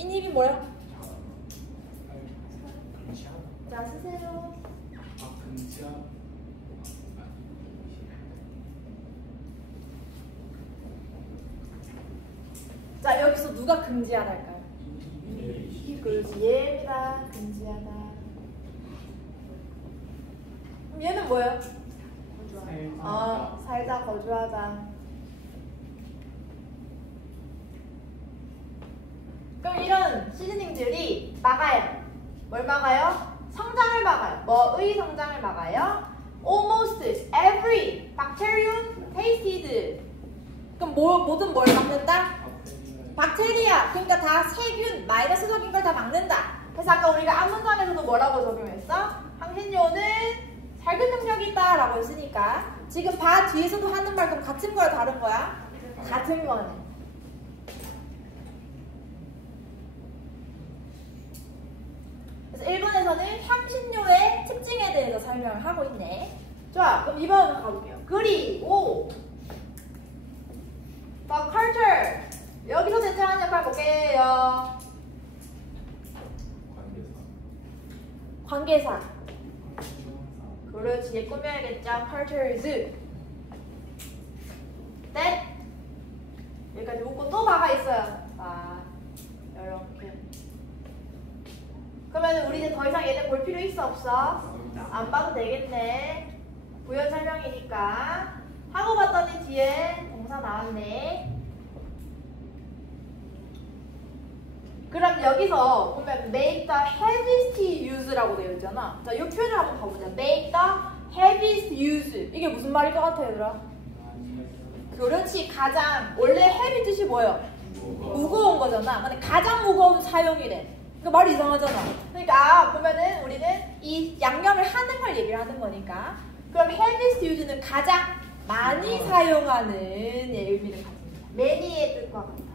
inhibit 뭐야? 자, 쓰세요. 자, 여기서 누가 금지하다할까요? 그렇지, 얘입니다. 금지하다. 그럼 얘는 뭐예요? 살다, 거주하다. 그럼 이런 시즈닝들이 막아요. 뭘 막아요? 성장을 막아요. 뭐의 성장을 막아요? Almost every bacterium tasted. 그럼 뭐든 뭘 막는다? 박테리아. 그러니까 다 세균, 마이너스적인 걸 다 막는다. 그래서 아까 우리가 앞문장에서도 뭐라고 적용했어? 향신료는 살균 능력이 있다 라고 했으니까 지금 바 뒤에서도 하는 말 그럼 같은 거야, 다른 거야? 같은 거네. 그래서 1번에서는 향신료의 특징에 대해서 설명을 하고 있네. 좋아, 그럼 2번 가볼게요. 그리고 The culture. 여기서 대체하는 역할 볼게요. 관계사. 그렇지, 꾸며야겠죠. cultures. that. 여기까지 묶고 또 바가 있어요. 이렇게. 그러면 우리 이제 더 이상 얘네 볼 필요 있어, 없어? 안 봐도 되겠네. 부연 설명이니까. 하고 봤더니 뒤에 동사 나왔네. 그럼 여기서 보면 make the heaviest use라고 되어 있잖아. 자, 이 표현을 한번 봐보자. make the heaviest use. 이게 무슨 말일 것 같아, 얘들아? 그렇지, 가장. 원래 heavy 뜻이 뭐예요? 무거운 거잖아. 근데 가장 무거운 사용이래. 그 말이 이상하잖아. 그러니까 보면은 우리는 이 양념을 하는 걸 얘기를 하는 거니까. 그럼 heaviest use는 가장 많이 사용하는 의미를 가집니다. many의 뜻과 같다.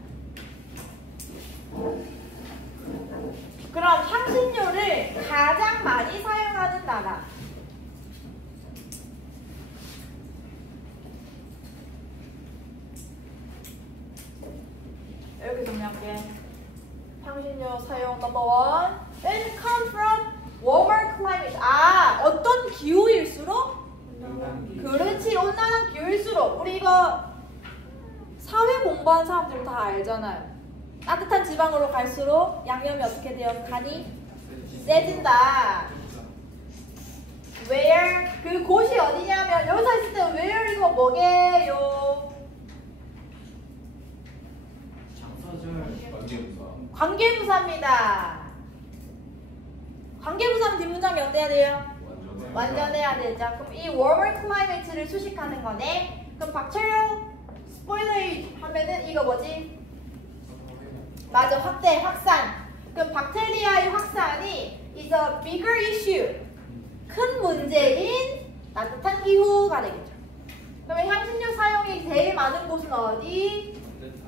그럼 향신료를 가장 많이 사용하는 나라. 이렇게 정리할게. 향신료 사용 넘버 1. It comes from warmer climate. 어떤 기후일수록? 그렇지, 온난한 기후일수록. 우리 이거 사회 공부한 사람들 다 알잖아요. 따뜻한 지방으로 갈수록 양념이 어떻게 돼요? 간이 세진다. Where? 그 곳이 어디냐면 여기서 있을 때 where 이거 뭐게요? 관계부사입니다. 관계부사는 뒷문장이 어때야 돼요? 완전해야 되죠. 그럼 이 warmer climate를 수식하는 거네. 그럼 bacterial spoilage 하면은 이거 뭐지? 맞아, 확대, 확산. 그럼 박테리아의 확산이 is a bigger issue. 큰 문제인 따뜻한 기후가 되겠죠. 그러면 향신료 사용이 제일 많은 곳은 어디?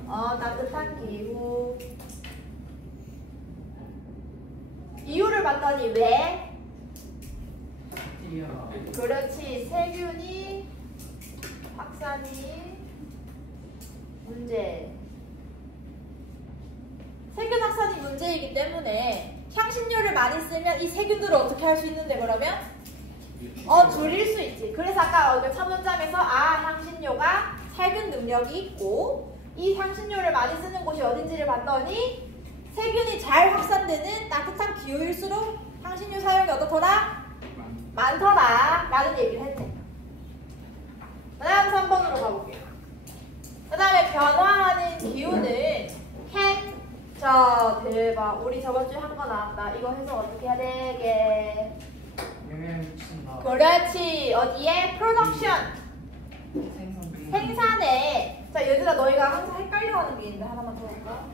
따뜻한 기후. 이유를 봤더니 왜? 어디야? 그렇지. 세균이 확산이 문제. 세균 확산이 문제이기 때문에 향신료를 많이 쓰면 이 세균들을 어떻게 할 수 있는데 그러면? 줄일 수 있지. 그래서 아까 첫 문장에서 향신료가 살균 능력이 있고 이 향신료를 많이 쓰는 곳이 어딘지를 봤더니 세균이 잘 확산되는 따뜻한 기후일수록 향신료 사용이 어떻더라? 많더라 라는 얘기를 했네. 그 다음 3번으로 가볼게요. 그 다음에 변화하는 기후는 대박. 우리 저번 주에 한 거 나왔다. 이거 해서 어떻게 해야 되게? 영향 미친다. 그렇지. 어디에? 프로덕션. 생산에. 자, 얘들아 너희가 항상 헷갈려하는 게 있는데 하나만 더 볼까?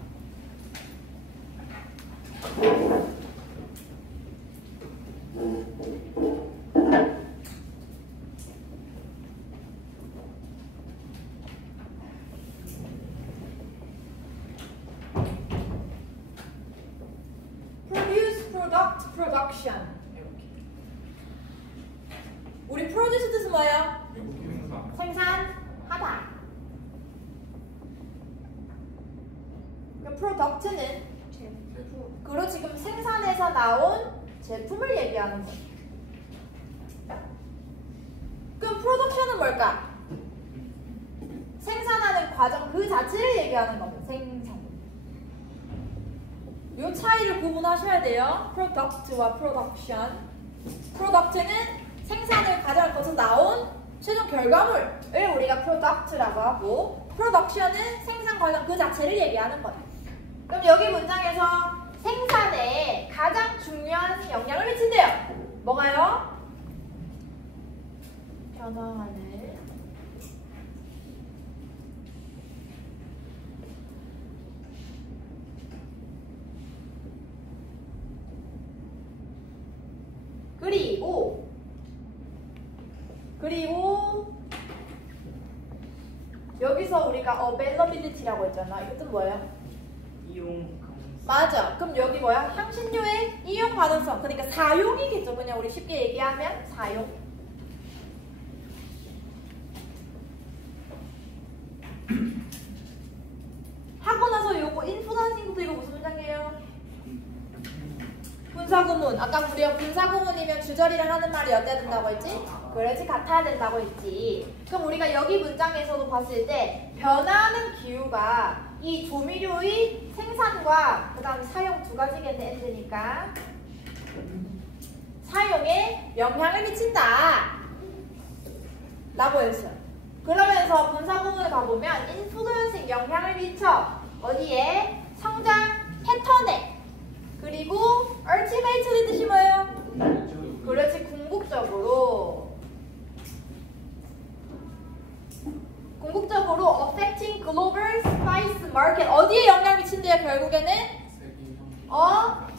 Produce, product, production. 이렇게. 우리 produce 뜻은 뭐예요? 생산하다. 그럼 product는 그리고 지금 생산에서 나온 제품을 얘기하는 거예요. 그럼 production은 뭘까? 생산하는 과정 그 자체를 얘기하는 겁니다. 생산. 이 차이를 구분하셔야 돼요. product와 production. product는 생산을 과정을 거쳐 나온 최종 결과물을 우리가 product라고 하고 production은 생산 과정 그 자체를 얘기하는 거다. 그럼 여기 문장에서 생산에 가장 중요한 영향을 미친대요. 뭐가요? 변화하는 그리고 여기서 우리가 availability라고 했잖아. 이것도 뭐예요? 이용 가능성. 맞아. 그럼 여기 뭐야? 향신료의 이용 가능성. 그러니까 사용이겠죠. 그냥 우리 쉽게 얘기하면 사용. 하고 나서 요거 인프루언싱도 이거 무슨 문장이에요? 분사구문. 아까 우리가 분사구문이면 주절이랑 하는 말이 어때야 된다고 했지? 그렇지, 같아야 된다고 했지. 그럼 우리가 여기 문장에서도 봤을 때 변화하는 기후가 이 조미료의 생산과 그 다음에 사용 두 가지겠네, 엔드니까 사용에 영향을 미친다 라고 했어요. 그러면서 분사구문을 가보면 인플루언싱 영향을 미쳐 어디에? 성장 패턴에. 그리고 ultimately 뜻이 뭐예요? 그렇지, 궁극적으로 affecting global spice market. 어디에 영향을 미친대요? 결국에는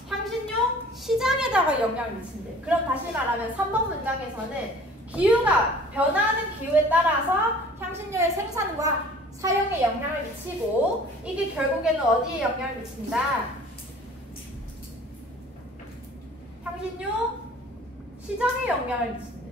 향신료 시장에다가 영향을 미친대. 그럼 다시 말하면 3번 문장에서는 기후가 변화하는 기후에 따라서 향신료의 생산과 사용에 영향을 미치고 이게 결국에는 어디에 영향을 미친다? 향신료 시장에 영향을 미친대요.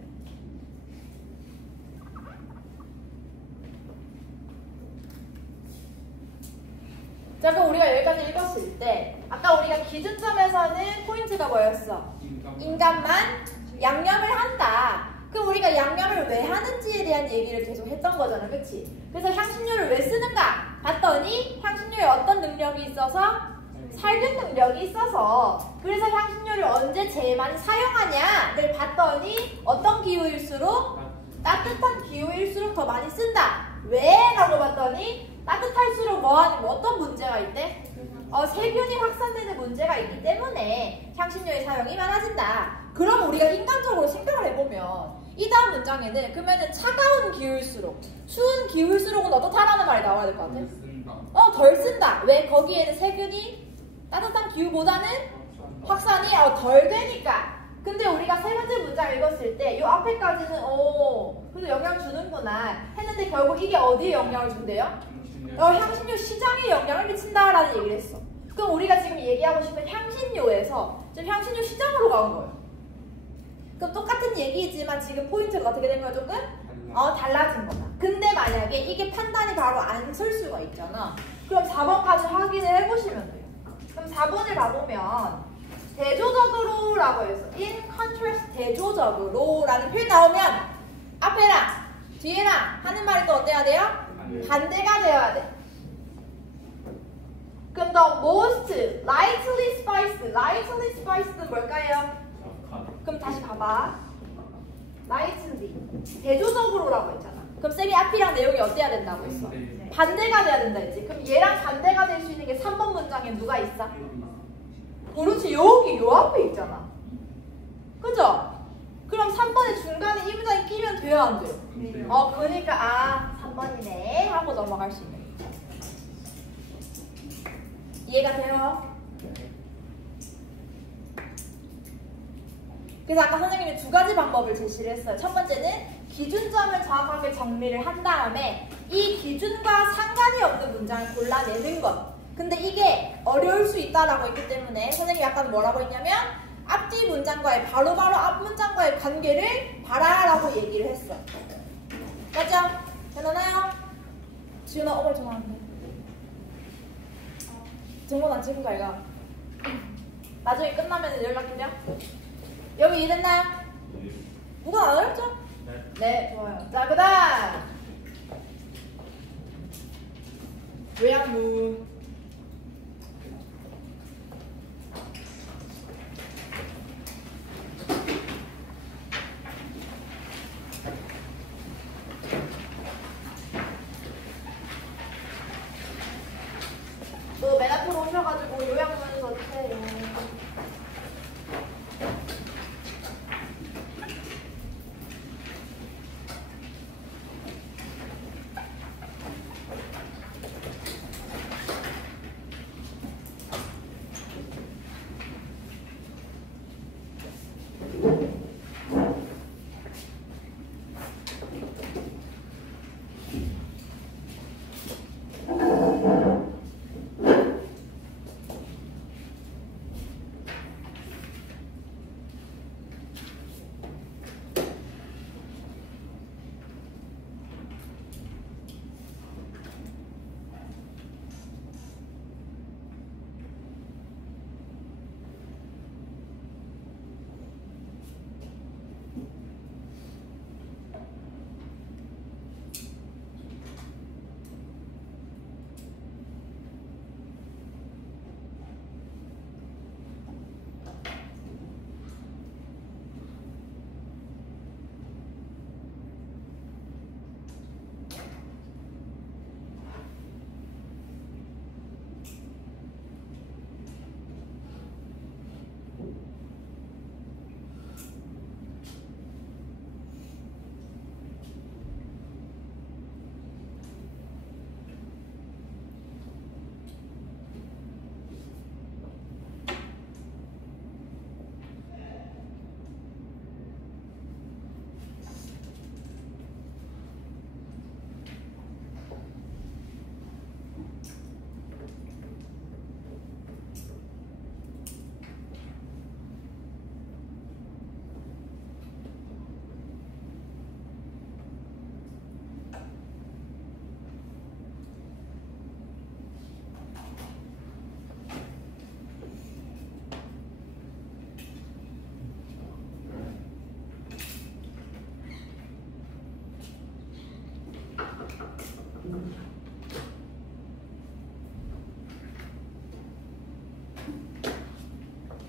자, 그럼 우리가 여기까지 읽었을 때 아까 우리가 기준점에서는 포인트가 뭐였어? 인간만 양념을 한다. 그럼 우리가 양념을 왜 하는지에 대한 얘기를 계속 했던 거잖아, 그치? 그래서 향신료를 왜 쓰는가 봤더니 향신료에 어떤 능력이 있어서? 살균 능력이 있어서. 그래서 향신료를 언제 제일 많이 사용하냐를 봤더니 어떤 기후일수록? 따뜻한 기후일수록 더 많이 쓴다. 왜? 라고 봤더니 따뜻할수록 뭐하는 어떤 문제가 있대? 세균이 확산되는 문제가 있기 때문에 향신료의 사용이 많아진다. 그럼 우리가 인간적으로 생각을 해보면 이 다음 문장에는 그러면은 차가운 기후일수록 추운 기후일수록은 어떻다라는 말이 나와야 될 것 같아? 덜 쓴다. 왜? 거기에는 세균이 따뜻한 기후보다는 확산이 덜 되니까. 근데 우리가 세 번째 문장 읽었을 때 이 앞에까지는 그래도 영향 주는구나 했는데 결국 이게 어디에 영향을 준대요? 향신료 시장에 영향을 미친다라는 얘기를 했어. 그럼 우리가 지금 얘기하고 싶은 향신료에서 지금 향신료 시장으로 가는 거예요. 그럼 똑같은 얘기이지만 지금 포인트가 어떻게 된 거야 조금? 달라진 거다. 근데 만약에 이게 판단이 바로 안 설 수가 있잖아. 그럼 4번까지 확인을 해보시면 돼요. 그럼 4번을 봐보면 대조적으로 라고 해서 in contrast 대조적으로 라는 표현 나오면 앞에랑 뒤에랑 하는 말이 또 어때야 돼요? 반대가 되어야 돼. 그럼 the most lightly spiced는 뭘까요? 그럼 다시 봐봐. lightly 대조적으로라고 했잖아. 그럼 쌤이 앞이랑 내용이 어때야 된다고 했어? 반대가 돼야 된다 했지. 그럼 얘랑 반대가 될 수 있는 게 3번 문장에 누가 있어? 그렇지, 여기 요 앞에 있잖아. 그죠? 그럼 3번의 중간에 이 문장이 끼면 돼요, 안 돼요? 그러니까 3번이네 하고 넘어갈 수 있는 거죠. 이해가 돼요? 그래서 아까 선생님이 두 가지 방법을 제시를 했어요. 첫 번째는 기준점을 정확하게 정리를 한 다음에 이 기준과 상관이 없는 문장을 골라내는 것. 근데 이게 어려울 수 있다라고 했기 때문에 선생님이 약간 뭐라고 했냐면 앞뒤 문장과의 바로바로 앞 문장과의 관계를 봐라라고 얘기를 했어. 맞죠? 되나요? 지훈아, 어머 전화한대. 정보 안 찍은 거 이거. 나중에 끝나면 연락드려. 여기 이해됐나요? 누가 안 어렵죠? 네, 좋아요. 자, 그 다음 요약문. 맨 앞으로 오셔가지고 요약문을 써주세요.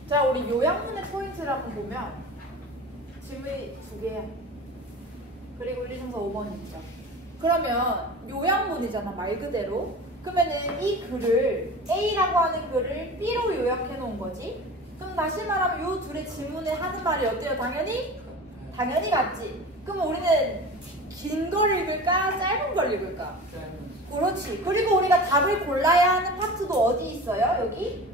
자, 우리 요약문의 포인트를 한번 보면 질문이 2개야. 그리고 1, 2, 3, 4, 5번이 있죠. 그러면 요약문이잖아, 말 그대로. 그러면은 이 글을 A라고 하는 글을 B로 요약해 놓은 거지. 그럼 다시 말하면 요 둘의 질문에 하는 말이 어때요? 당연히 같지. 그러면 우리는 긴 걸 읽을까? 짧은 걸 읽을까? 그렇지. 그리고 우리가 답을 골라야 하는 파트도 어디 있어요? 여기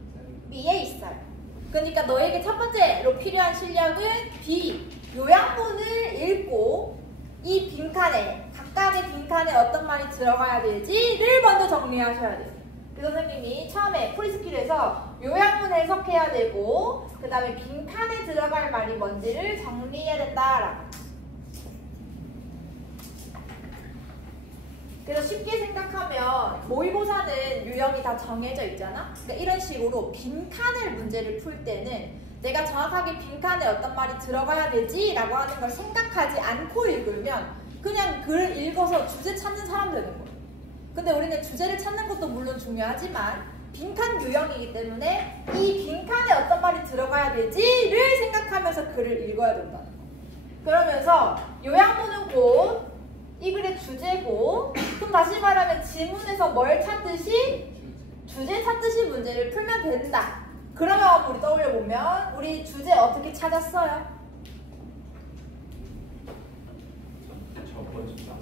B에 있어요. 그러니까 너에게 첫 번째로 필요한 실력은 B, 요약문을 읽고 이 빈칸에, 각각의 빈칸에 어떤 말이 들어가야 되지를 먼저 정리하셔야 돼요. 그 선생님이 처음에 프리스킬에서 요약문 해석해야 되고 그 다음에 빈칸에 들어갈 말이 뭔지를 정리해야 된다라고. 그래서 쉽게 생각하면 모의고사는 유형이 다 정해져 있잖아. 그러니까 이런 식으로 빈칸을 문제를 풀 때는 내가 정확하게 빈칸에 어떤 말이 들어가야 되지 라고 하는 걸 생각하지 않고 읽으면 그냥 글을 읽어서 주제 찾는 사람 되는 거야. 근데 우리는 주제를 찾는 것도 물론 중요하지만 빈칸 유형이기 때문에 이 빈칸에 어떤 말이 들어가야 되지를 생각하면서 글을 읽어야 된다는 거. 그러면서 요약문은 곧 이 글의 주제고, 그럼 다시 말하면 지문에서 뭘 찾듯이 주제 찾듯이 문제를 풀면 된다. 그러면 우리 떠올려보면 우리 주제 어떻게 찾았어요?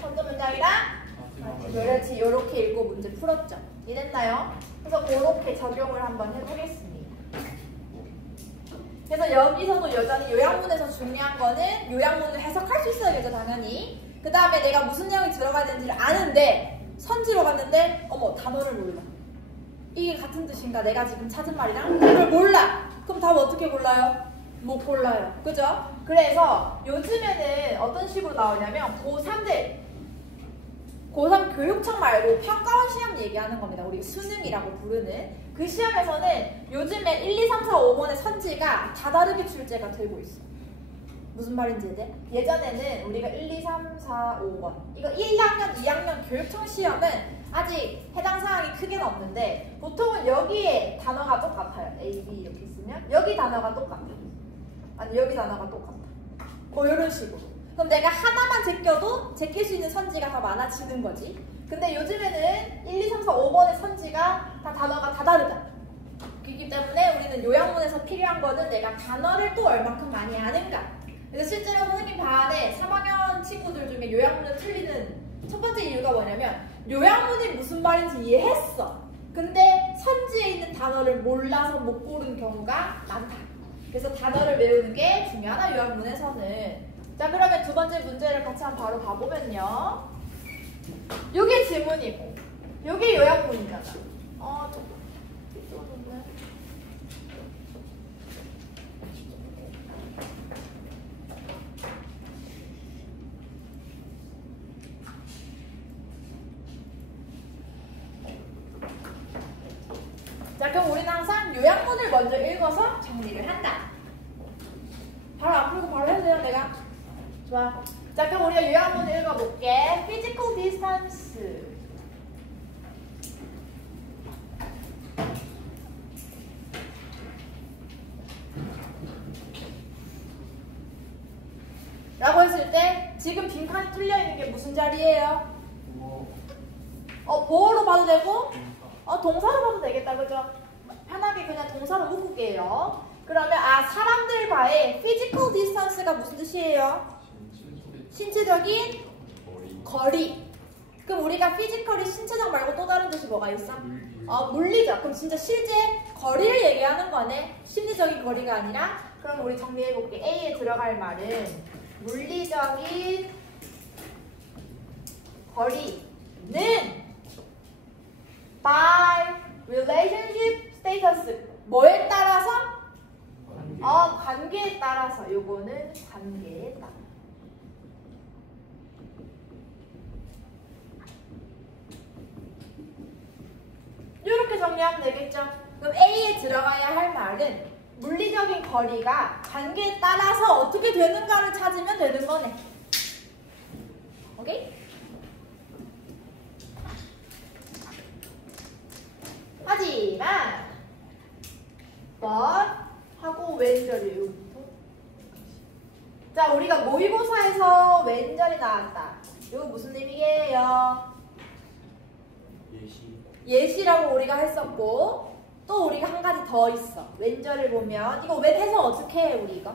전도 문장이랑 그렇지, 이렇게 읽고 문제 풀었죠. 이해됐나요? 그래서 그렇게 적용을 한번 해보겠습니다. 그래서 여기서도 여전히 요약문에서 중요한 거는 요약문을 해석할 수 있어야겠죠, 당연히. 그 다음에 내가 무슨 내용이 들어가야 되는지를 아는데 선지로 갔는데 어머 단어를 몰라. 이게 같은 뜻인가? 내가 지금 찾은 말이랑 그걸 몰라. 그럼 답 어떻게 골라요? 못 골라요. 그죠? 그래서 요즘에는 어떤 식으로 나오냐면 고3들 고3 교육청 말고 평가원 시험 얘기하는 겁니다. 우리 수능이라고 부르는 그 시험에서는 요즘에 1, 2, 3, 4, 5번의 선지가 다 다르게 출제가 되고 있어. 무슨 말인지 돼? 예전에는 우리가 1, 2, 3, 4, 5번 이거 1학년, 2학년 교육청 시험은 아직 해당 사항이 크게는 없는데 보통은 여기에 단어가 똑같아요. A, B 이렇게 있으면 여기 단어가 똑같아. 아니 여기 단어가 똑같아. 이런 식으로. 그럼 내가 하나만 제껴도 제낄 수 있는 선지가 더 많아지는 거지. 근데 요즘에는 1, 2, 3, 4, 5번의 선지가 다 단어가 다 다르다. 그렇기 때문에 우리는 요약문에서 필요한 거는 내가 단어를 또 얼마큼 많이 아는가. 그래서 실제로 선생님 반에 3학년 친구들 중에 요약문을 틀리는 첫 번째 이유가 뭐냐면 요약문이 무슨 말인지 이해했어. 근데 선지에 있는 단어를 몰라서 못 고르는 경우가 많다. 그래서 단어를 외우는 게 중요하다, 요약문에서는. 자, 그러면 두 번째 문제를 같이 한번 바로 가보면요. 요게 질문이고 요게 요약문이잖아. 자, 그럼 우리는 항상 요약문을 먼저 읽어서 정리를 한다. 바로 안 풀고 바로 해도 돼요, 내가? 좋아. 자, 그럼 우리가 요약문 읽어볼게. Physical distance. 라고 했을 때 지금 빈칸이 뚫려있는 게 무슨 자리예요? 보어로 봐도 되고 동사로 봐도 되겠다, 그죠? 편하게 그냥 동사로 묶을게요. 그러면 사람들과의 physical distance가 무슨 뜻이에요? 신체적인 거리. 그럼 우리가 physically 신체적 말고 또 다른 뜻이 뭐가 있어? 물리적. 그럼 진짜 실제 거리를 얘기하는 거네. 심리적인 거리가 아니라. 그럼 우리 정리해볼게. A에 들어갈 말은 물리적인 거리는 by relationship status. 뭐에 따라서? 관계에 따라서. 요거는 관계에 따라. 이렇게 정리하면 되겠죠? 그럼 A에 들어가야 할 말은 물리적인 거리가 관계에 따라서 어떻게 되는가를 찾으면 되는 거네. 오케이? 하지만 but 하고 왼절이 여기부터. 자, 우리가 모의고사에서 왼절이 나왔다. 이거 무슨 의미예요? 예시라고 우리가 했었고 또 우리가 한 가지 더 있어. 왼절을 보면 이거 왼 해서 어떻게 해 우리 이거?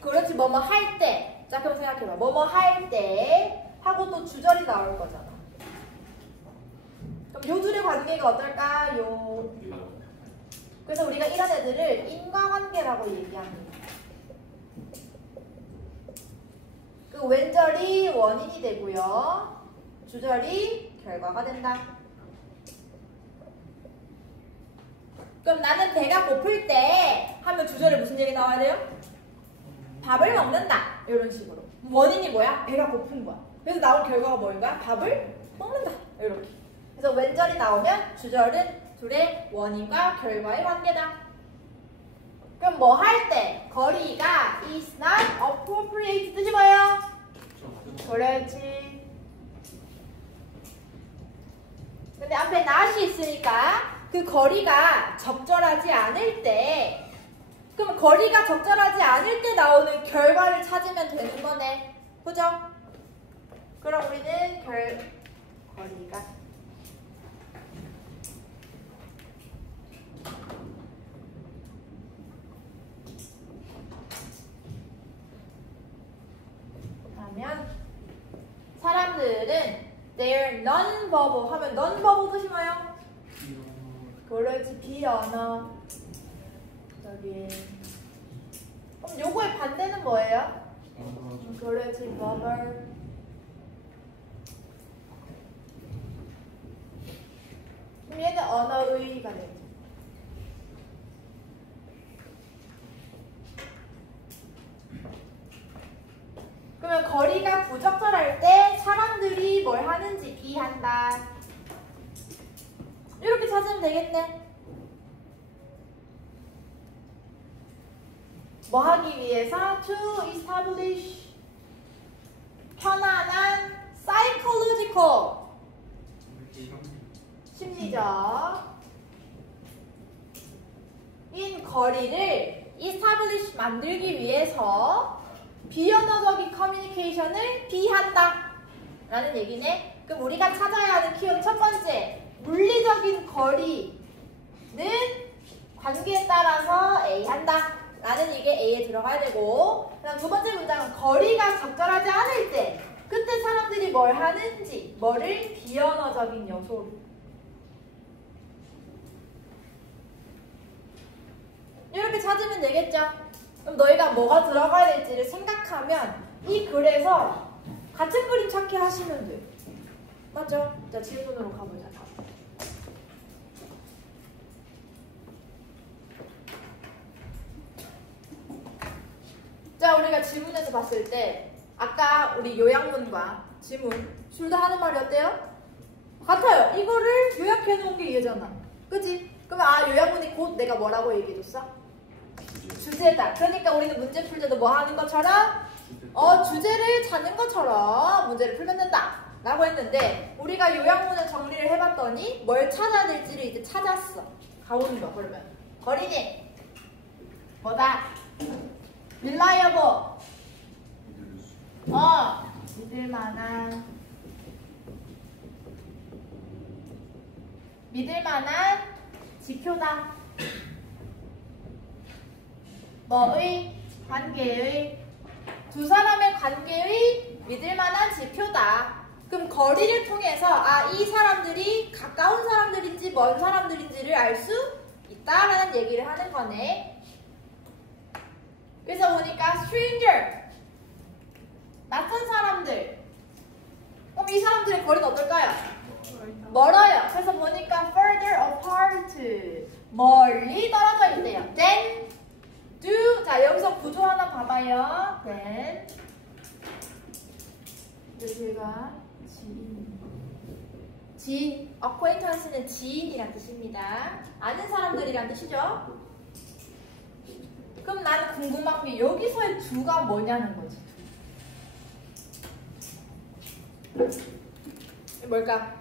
그렇지, 뭐뭐 할 때. 자, 그럼 생각해봐. 뭐뭐 할 때 하고 또 주절이 나올 거잖아. 그럼 요 둘의 관계가 어떨까요? 그래서 우리가 이런 애들을 인과관계라고 얘기합니다. 그 왼절이 원인이 되고요. 주절이 결과가 된다. 그럼 나는 나는 배가 고플 때 하면 주절에 무슨 얘기 나와야 돼요? 밥을 먹는다. 이런 식으로. 원인이 뭐야? 배가 고픈 거야. 그래서 나온 결과가 뭘까? 밥을 먹는다. 이렇게. 그래서 왼절이 나오면 주절은 둘의 원인과 결과의 관계다. 그럼 뭐 할 때? 거리가 is not appropriate 뜻이 뭐예요? 그렇지. 근데 앞에 not이 있으니까 그 거리가 적절하지 않을 때, 그럼 거리가 적절하지 않을 때 나오는 결과를 찾으면 되는 거네. 그죠? 그럼 우리는 거리가 하면 사람들은 they're non-verbal 하면 non-verbal 뜻이 뭐예요? 그렇지, 비언어. 여기. 그럼 요거의 반대는 뭐예요? 그렇지, verbal. 그럼 얘는 언어의가 되죠. 그러면 거리가 부적절할 때 사람들이 뭘 하는지 비한다. 이렇게 찾으면 되겠네. 뭐 하기 위해서? To establish 편안한 psychological 심리적 인 거리를 establish 만들기 위해서 비언어적인 커뮤니케이션을 비한다 라는 얘기네. 그럼 우리가 찾아야 하는 키워드 첫 번째, 물리적인 거리는 관계에 따라서 A 한다 라는 이게 A에 들어가야 되고, 그다음 두 번째 문장은 거리가 적절하지 않을 때 그때 사람들이 뭘 하는지, 뭐를 비언어적인 요소로. 이렇게 찾으면 되겠죠? 그럼 너희가 뭐가 들어가야 될지를 생각하면 이 글에서 같은 그림 찾기 하시면 돼요. 맞죠? 자, 질문으로 가보자. 자, 우리가 지문에서 봤을 때 아까 우리 요약문과 지문 둘 다 하는 말이 어때요? 같아요. 이거를 요약해 놓은 게 얘잖아. 그치? 그러면 아, 요약문이 곧 내가 뭐라고 얘기해줬어? 주제다. 그러니까 우리는 문제 풀 때도 뭐 하는 것처럼? 주제를 찾는 것처럼 문제를 풀면 된다 라고 했는데, 우리가 요약문을 정리를 해봤더니 뭘 찾아야 될지를 이제 찾았어. 가오는 거. 그러면 거리는 뭐다? reliable. 믿을만한 지표다. 뭐의? 관계의. 두 사람의 관계의 믿을만한 지표다. 그럼 거리를 통해서 이 사람들이 가까운 사람들인지 먼 사람들인지를 알 수 있다라는 얘기를 하는 거네. 그래서 보니까 stranger, 낯선 사람들. 그럼 이 사람들의 거리는 어떨까요? 멀어요. 그래서 보니까 further apart, 멀리 떨어져 있대요. then do. 자, 여기서 구조 하나 봐봐요. then 여기가 지인, acquaintance는 지인이란 뜻입니다. 아는 사람들이란 뜻이죠. 그럼 나는 궁금한 게 여기서의 do가 뭐냐는 거지. 뭘까?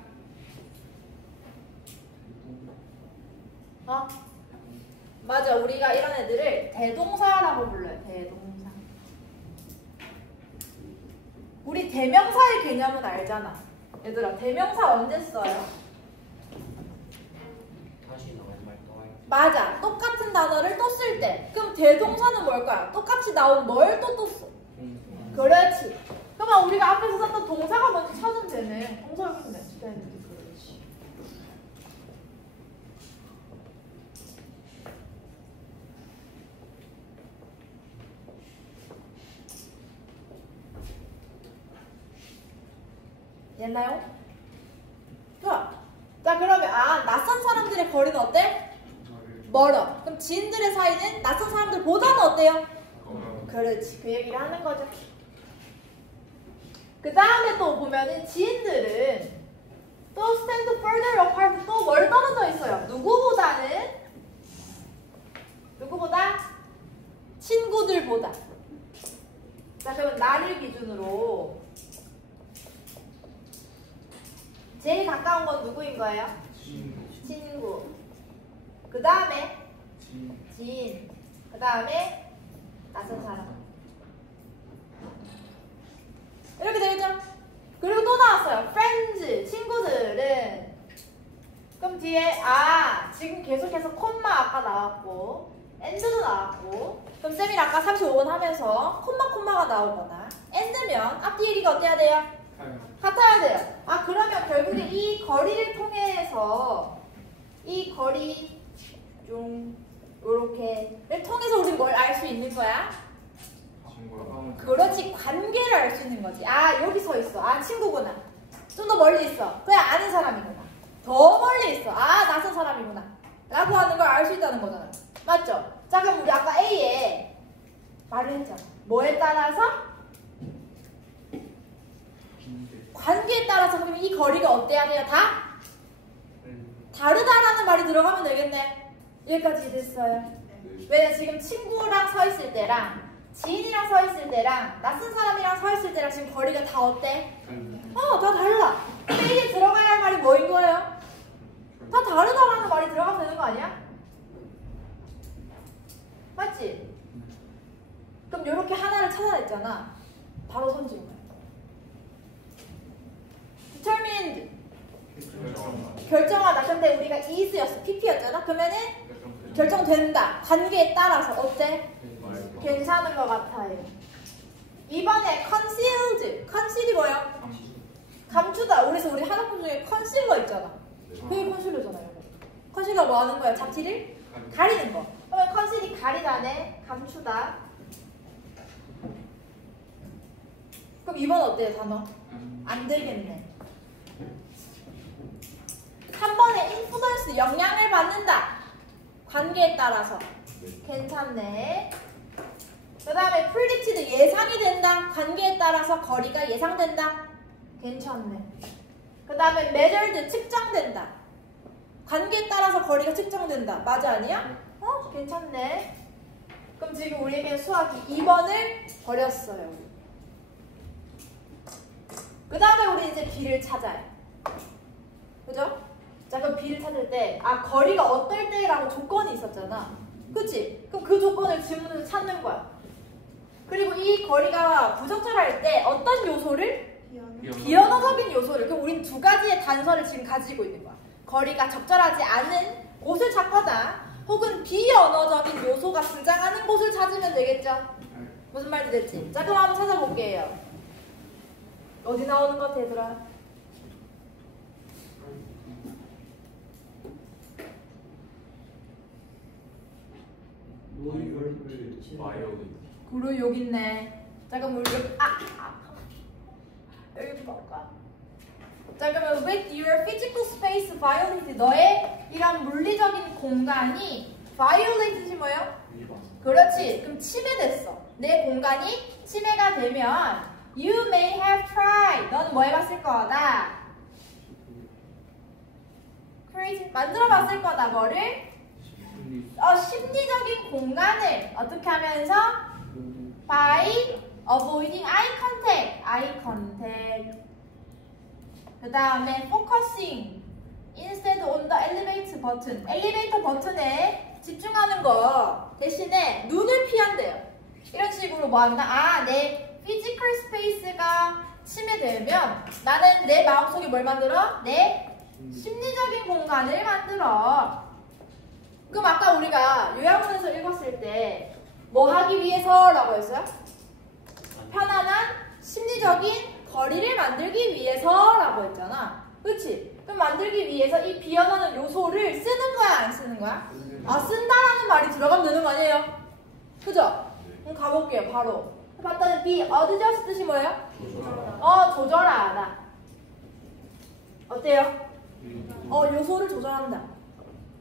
맞아. 우리가 이런 애들을 대동사라고 불러요. 대동사. 우리 대명사의 개념은 알잖아. 얘들아, 대명사 언제 써요? 다시 나와야 말 떠와요. 맞아. 똑같은 단어를 또 쓸 때. 그럼 대동사는 뭘까요? 똑같이 나온 뭘 또 써? 그렇지. 그러면 우리가 앞에서 썼던 동사가 먼저 찾으면 되네. 동사를 쓰면 되는데. 그렇지. 됐나요? 좋아. 자, 그러면 낯선 사람들의 거리는 어때? 멀어. 그럼 그럼 지인들의 사이는 낯선 사람들보다는 어때요? 그렇지. 그 얘기를 하는 거죠. 그 다음에 또 보면은 지인들은 또 stand further apart 또 뭘 떨어져 있어요? 누구보다? 친구들보다. 자, 그러면 나를 기준으로 제일 가까운 건 누구인 거예요? 친구. 그 다음에 지인. 그 다음에 낯선 사람. 이렇게 되겠죠? 그리고 또 나왔어요. friends. 친구들은. 그럼 뒤에 지금 계속해서 콤마 아까 나왔고 and도 나왔고 그럼 쌤이 아까 35번 하면서 콤마가 나오거나 and면 앞뒤 얘기가 어때야 돼요? 같아야 돼요. 그러면 결국에 이 거리를 통해서 이 거리 중 요렇게를 통해서 우리는 뭘 알 수 있는 거야? 그렇지. 관계를 알 수 있는 거지. 여기 서 있어. 친구구나. 좀 더 멀리 있어. 그냥 아는 사람이구나. 더 멀리 있어. 낯선 사람이구나. 라고 하는 걸 알 수 있다는 거잖아. 맞죠? 자, 그럼 우리 아까 A에 말을 했잖아. 뭐에 따라서? 관계에 따라서. 그럼 이 거리가 어때야 돼요? 다르다라는 말이 들어가면 되겠네. 여기까지 됐어요. 왜냐면 지금 친구랑 서 있을 때랑 지인이랑 서 있을 때랑 낯선 사람이랑 서 있을 때랑 지금 거리가 다 어때? 다 달라. 근데 이게 들어가야 할 말이 뭐인 거예요? 다 다르다라는 말이 들어가면 되는 거 아니야? 맞지? 그럼 이렇게 하나를 찾아냈잖아. 바로 손지고 가요. determined. 결정하다. 근데 우리가 is였어. pp였잖아. 그러면은 결정된다. 관계에 따라서 어때? 괜찮은 것 같아요. 이번에 concealed. conceal이 뭐야? 감추다. 그래서 우리 화장품 중에 컨실러 있잖아. 그게 컨실러잖아요. 컨실러 뭐 하는 거야? 잡티를 가리는 거. 그러면 컨실이 가리다네. 감추다. 그럼 이번 어때요, 단어? 안 되겠네. 3번에 influence. 영향을 받는다. 관계에 따라서. 괜찮네. 그 다음에 predicted. 예상이 된다. 관계에 따라서 거리가 예상된다. 괜찮네. 그 다음에 measured. 측정된다. 관계에 따라서 거리가 측정된다. 맞아, 아니야? 괜찮네. 그럼 지금 우리에게 수학이 2번을 버렸어요. 그 다음에 우리 이제 B를 찾아요. 그죠? 자, 그럼 B를 찾을 때 거리가 어떨 때라고 조건이 있었잖아. 그치? 그럼 그 조건을 질문에서 찾는 거야. 그리고 이 거리가 부적절할 때 어떤 요소를? 비언어적인 요소를. 그럼 우린 두 가지의 단서를 지금 가지고 있는 거야. 거리가 적절하지 않은 곳을 찾거나 혹은 비언어적인 요소가 등장하는 곳을 찾으면 되겠죠? 무슨 말인지 됐지? 자, 그럼 한번 찾아볼게요. 어디 나오는 것 같아, 얘들아? 그리고 여기 있네. 자, 그럼 우리 여기 여기 볼까? 자, 그러면 with your physical space violated. 너의 이런 물리적인 공간이 violated이 뭐예요? 그렇지. 그럼 침해됐어. 내 공간이 침해가 되면 you may have tried. 넌 뭐 해봤을 거다? crazy. 만들어봤을 거다. 뭐를? 심리적인 공간을 어떻게 하면서? by avoiding eye contact. 그 다음에 focusing instead on the elevator button. 엘리베이터 버튼에 집중하는 거 대신에 눈을 피한대요. 이런 식으로 뭐 한다? 내 physical space가 침해되면 나는 내 마음속에 뭘 만들어? 내 심리적인 공간을 만들어. 그럼 아까 우리가 요약문에서 읽었을 때 뭐 하기 위해서라고 했어요? 편안한 심리적인 거리를 만들기 위해서라고 했잖아. 그렇지? 그럼 만들기 위해서 이 비언어는 요소를 쓰는 거야, 안 쓰는 거야? 쓴다라는 말이 들어가면 되는 거 아니에요? 그죠? 그럼 가볼게요, 바로. 봤더니 be adjust 뜻이 뭐예요? 조절하다. 어때요? 요소를 조절한다.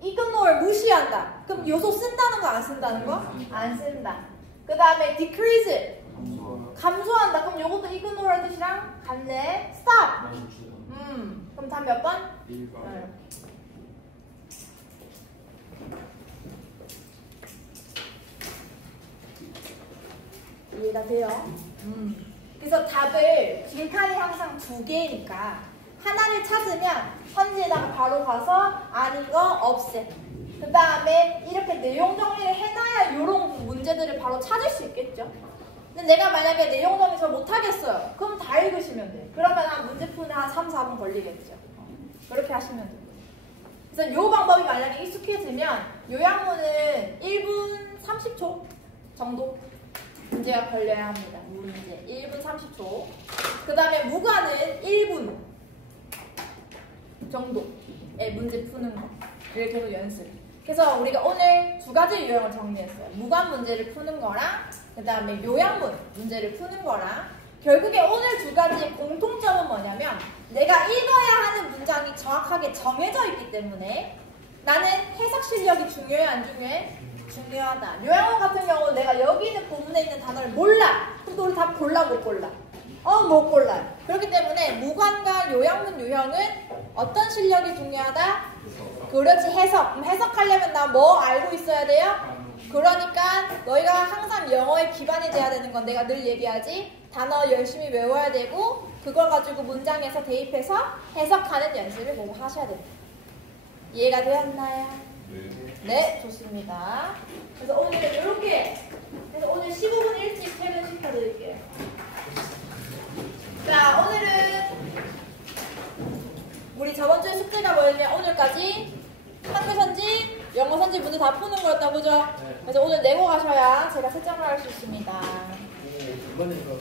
ignore 무시한다. 그럼 요소 쓴다는 거 안 쓴다는 거? 안 쓴다. 그 다음에 decrease. 감소한다. 그럼 요것도 ignore란 뜻이랑 같네. stop. 그럼 답 몇 번? 1번. 이해가 돼요? 그래서 답을 빈칸이 항상 2개니까 하나를 찾으면 선지에다가 바로 가서 아닌 거 없애. 그 다음에 이렇게 내용 정리를 해놔야 이런 문제들을 바로 찾을 수 있겠죠. 근데 내가 만약에 내용 정리 잘 못하겠어요. 그럼 다 읽으시면 돼. 그러면 한 문제 푸는데 한 3, 4분 걸리겠죠. 그렇게 하시면 돼요. 그래서 이 방법이 만약에 익숙해지면 요양문은 1분 30초 정도 문제가 걸려야 합니다. 문제 1분 30초. 그 다음에 무관은 1분 정도의 문제 푸는 거. 이렇게 계속 연습. 그래서 우리가 오늘 2가지 유형을 정리했어요. 무관 문제를 푸는 거랑 그 다음에 요양문 문제를 푸는 거랑 결국에 오늘 2가지의 공통점은 뭐냐면 내가 읽어야 하는 문장이 정확하게 정해져 있기 때문에 나는 해석 실력이 중요해 안 중요해? 중요하다. 요양문 같은 경우는 내가 여기 있는 본문에 있는 단어를 몰라. 그럼 또 우리 다 골라 못 골라? 못 골라요. 그렇기 때문에 무관과 요양문 유형은 어떤 실력이 중요하다? 그렇지, 해석. 그럼 해석하려면 나 뭐 알고 있어야 돼요? 그러니까 너희가 항상 영어의 기반이 돼야 되는 건 내가 늘 얘기하지. 단어 열심히 외워야 되고 그걸 가지고 문장에서 대입해서 해석하는 연습을 뭐 하셔야 됩니다. 이해가 되었나요? 네, 좋습니다. 그래서 오늘 이렇게 그래서 오늘 15분 일찍 퇴근시켜드릴게요. 자, 오늘은 우리 저번 주에 숙제가 뭐였냐? 오늘까지 한글 선지, 영어 선지 문제 다 푸는 거였다, 보죠? 그래서 오늘 내고 가셔야 제가 채점을 할 수 있습니다. 이번에 이거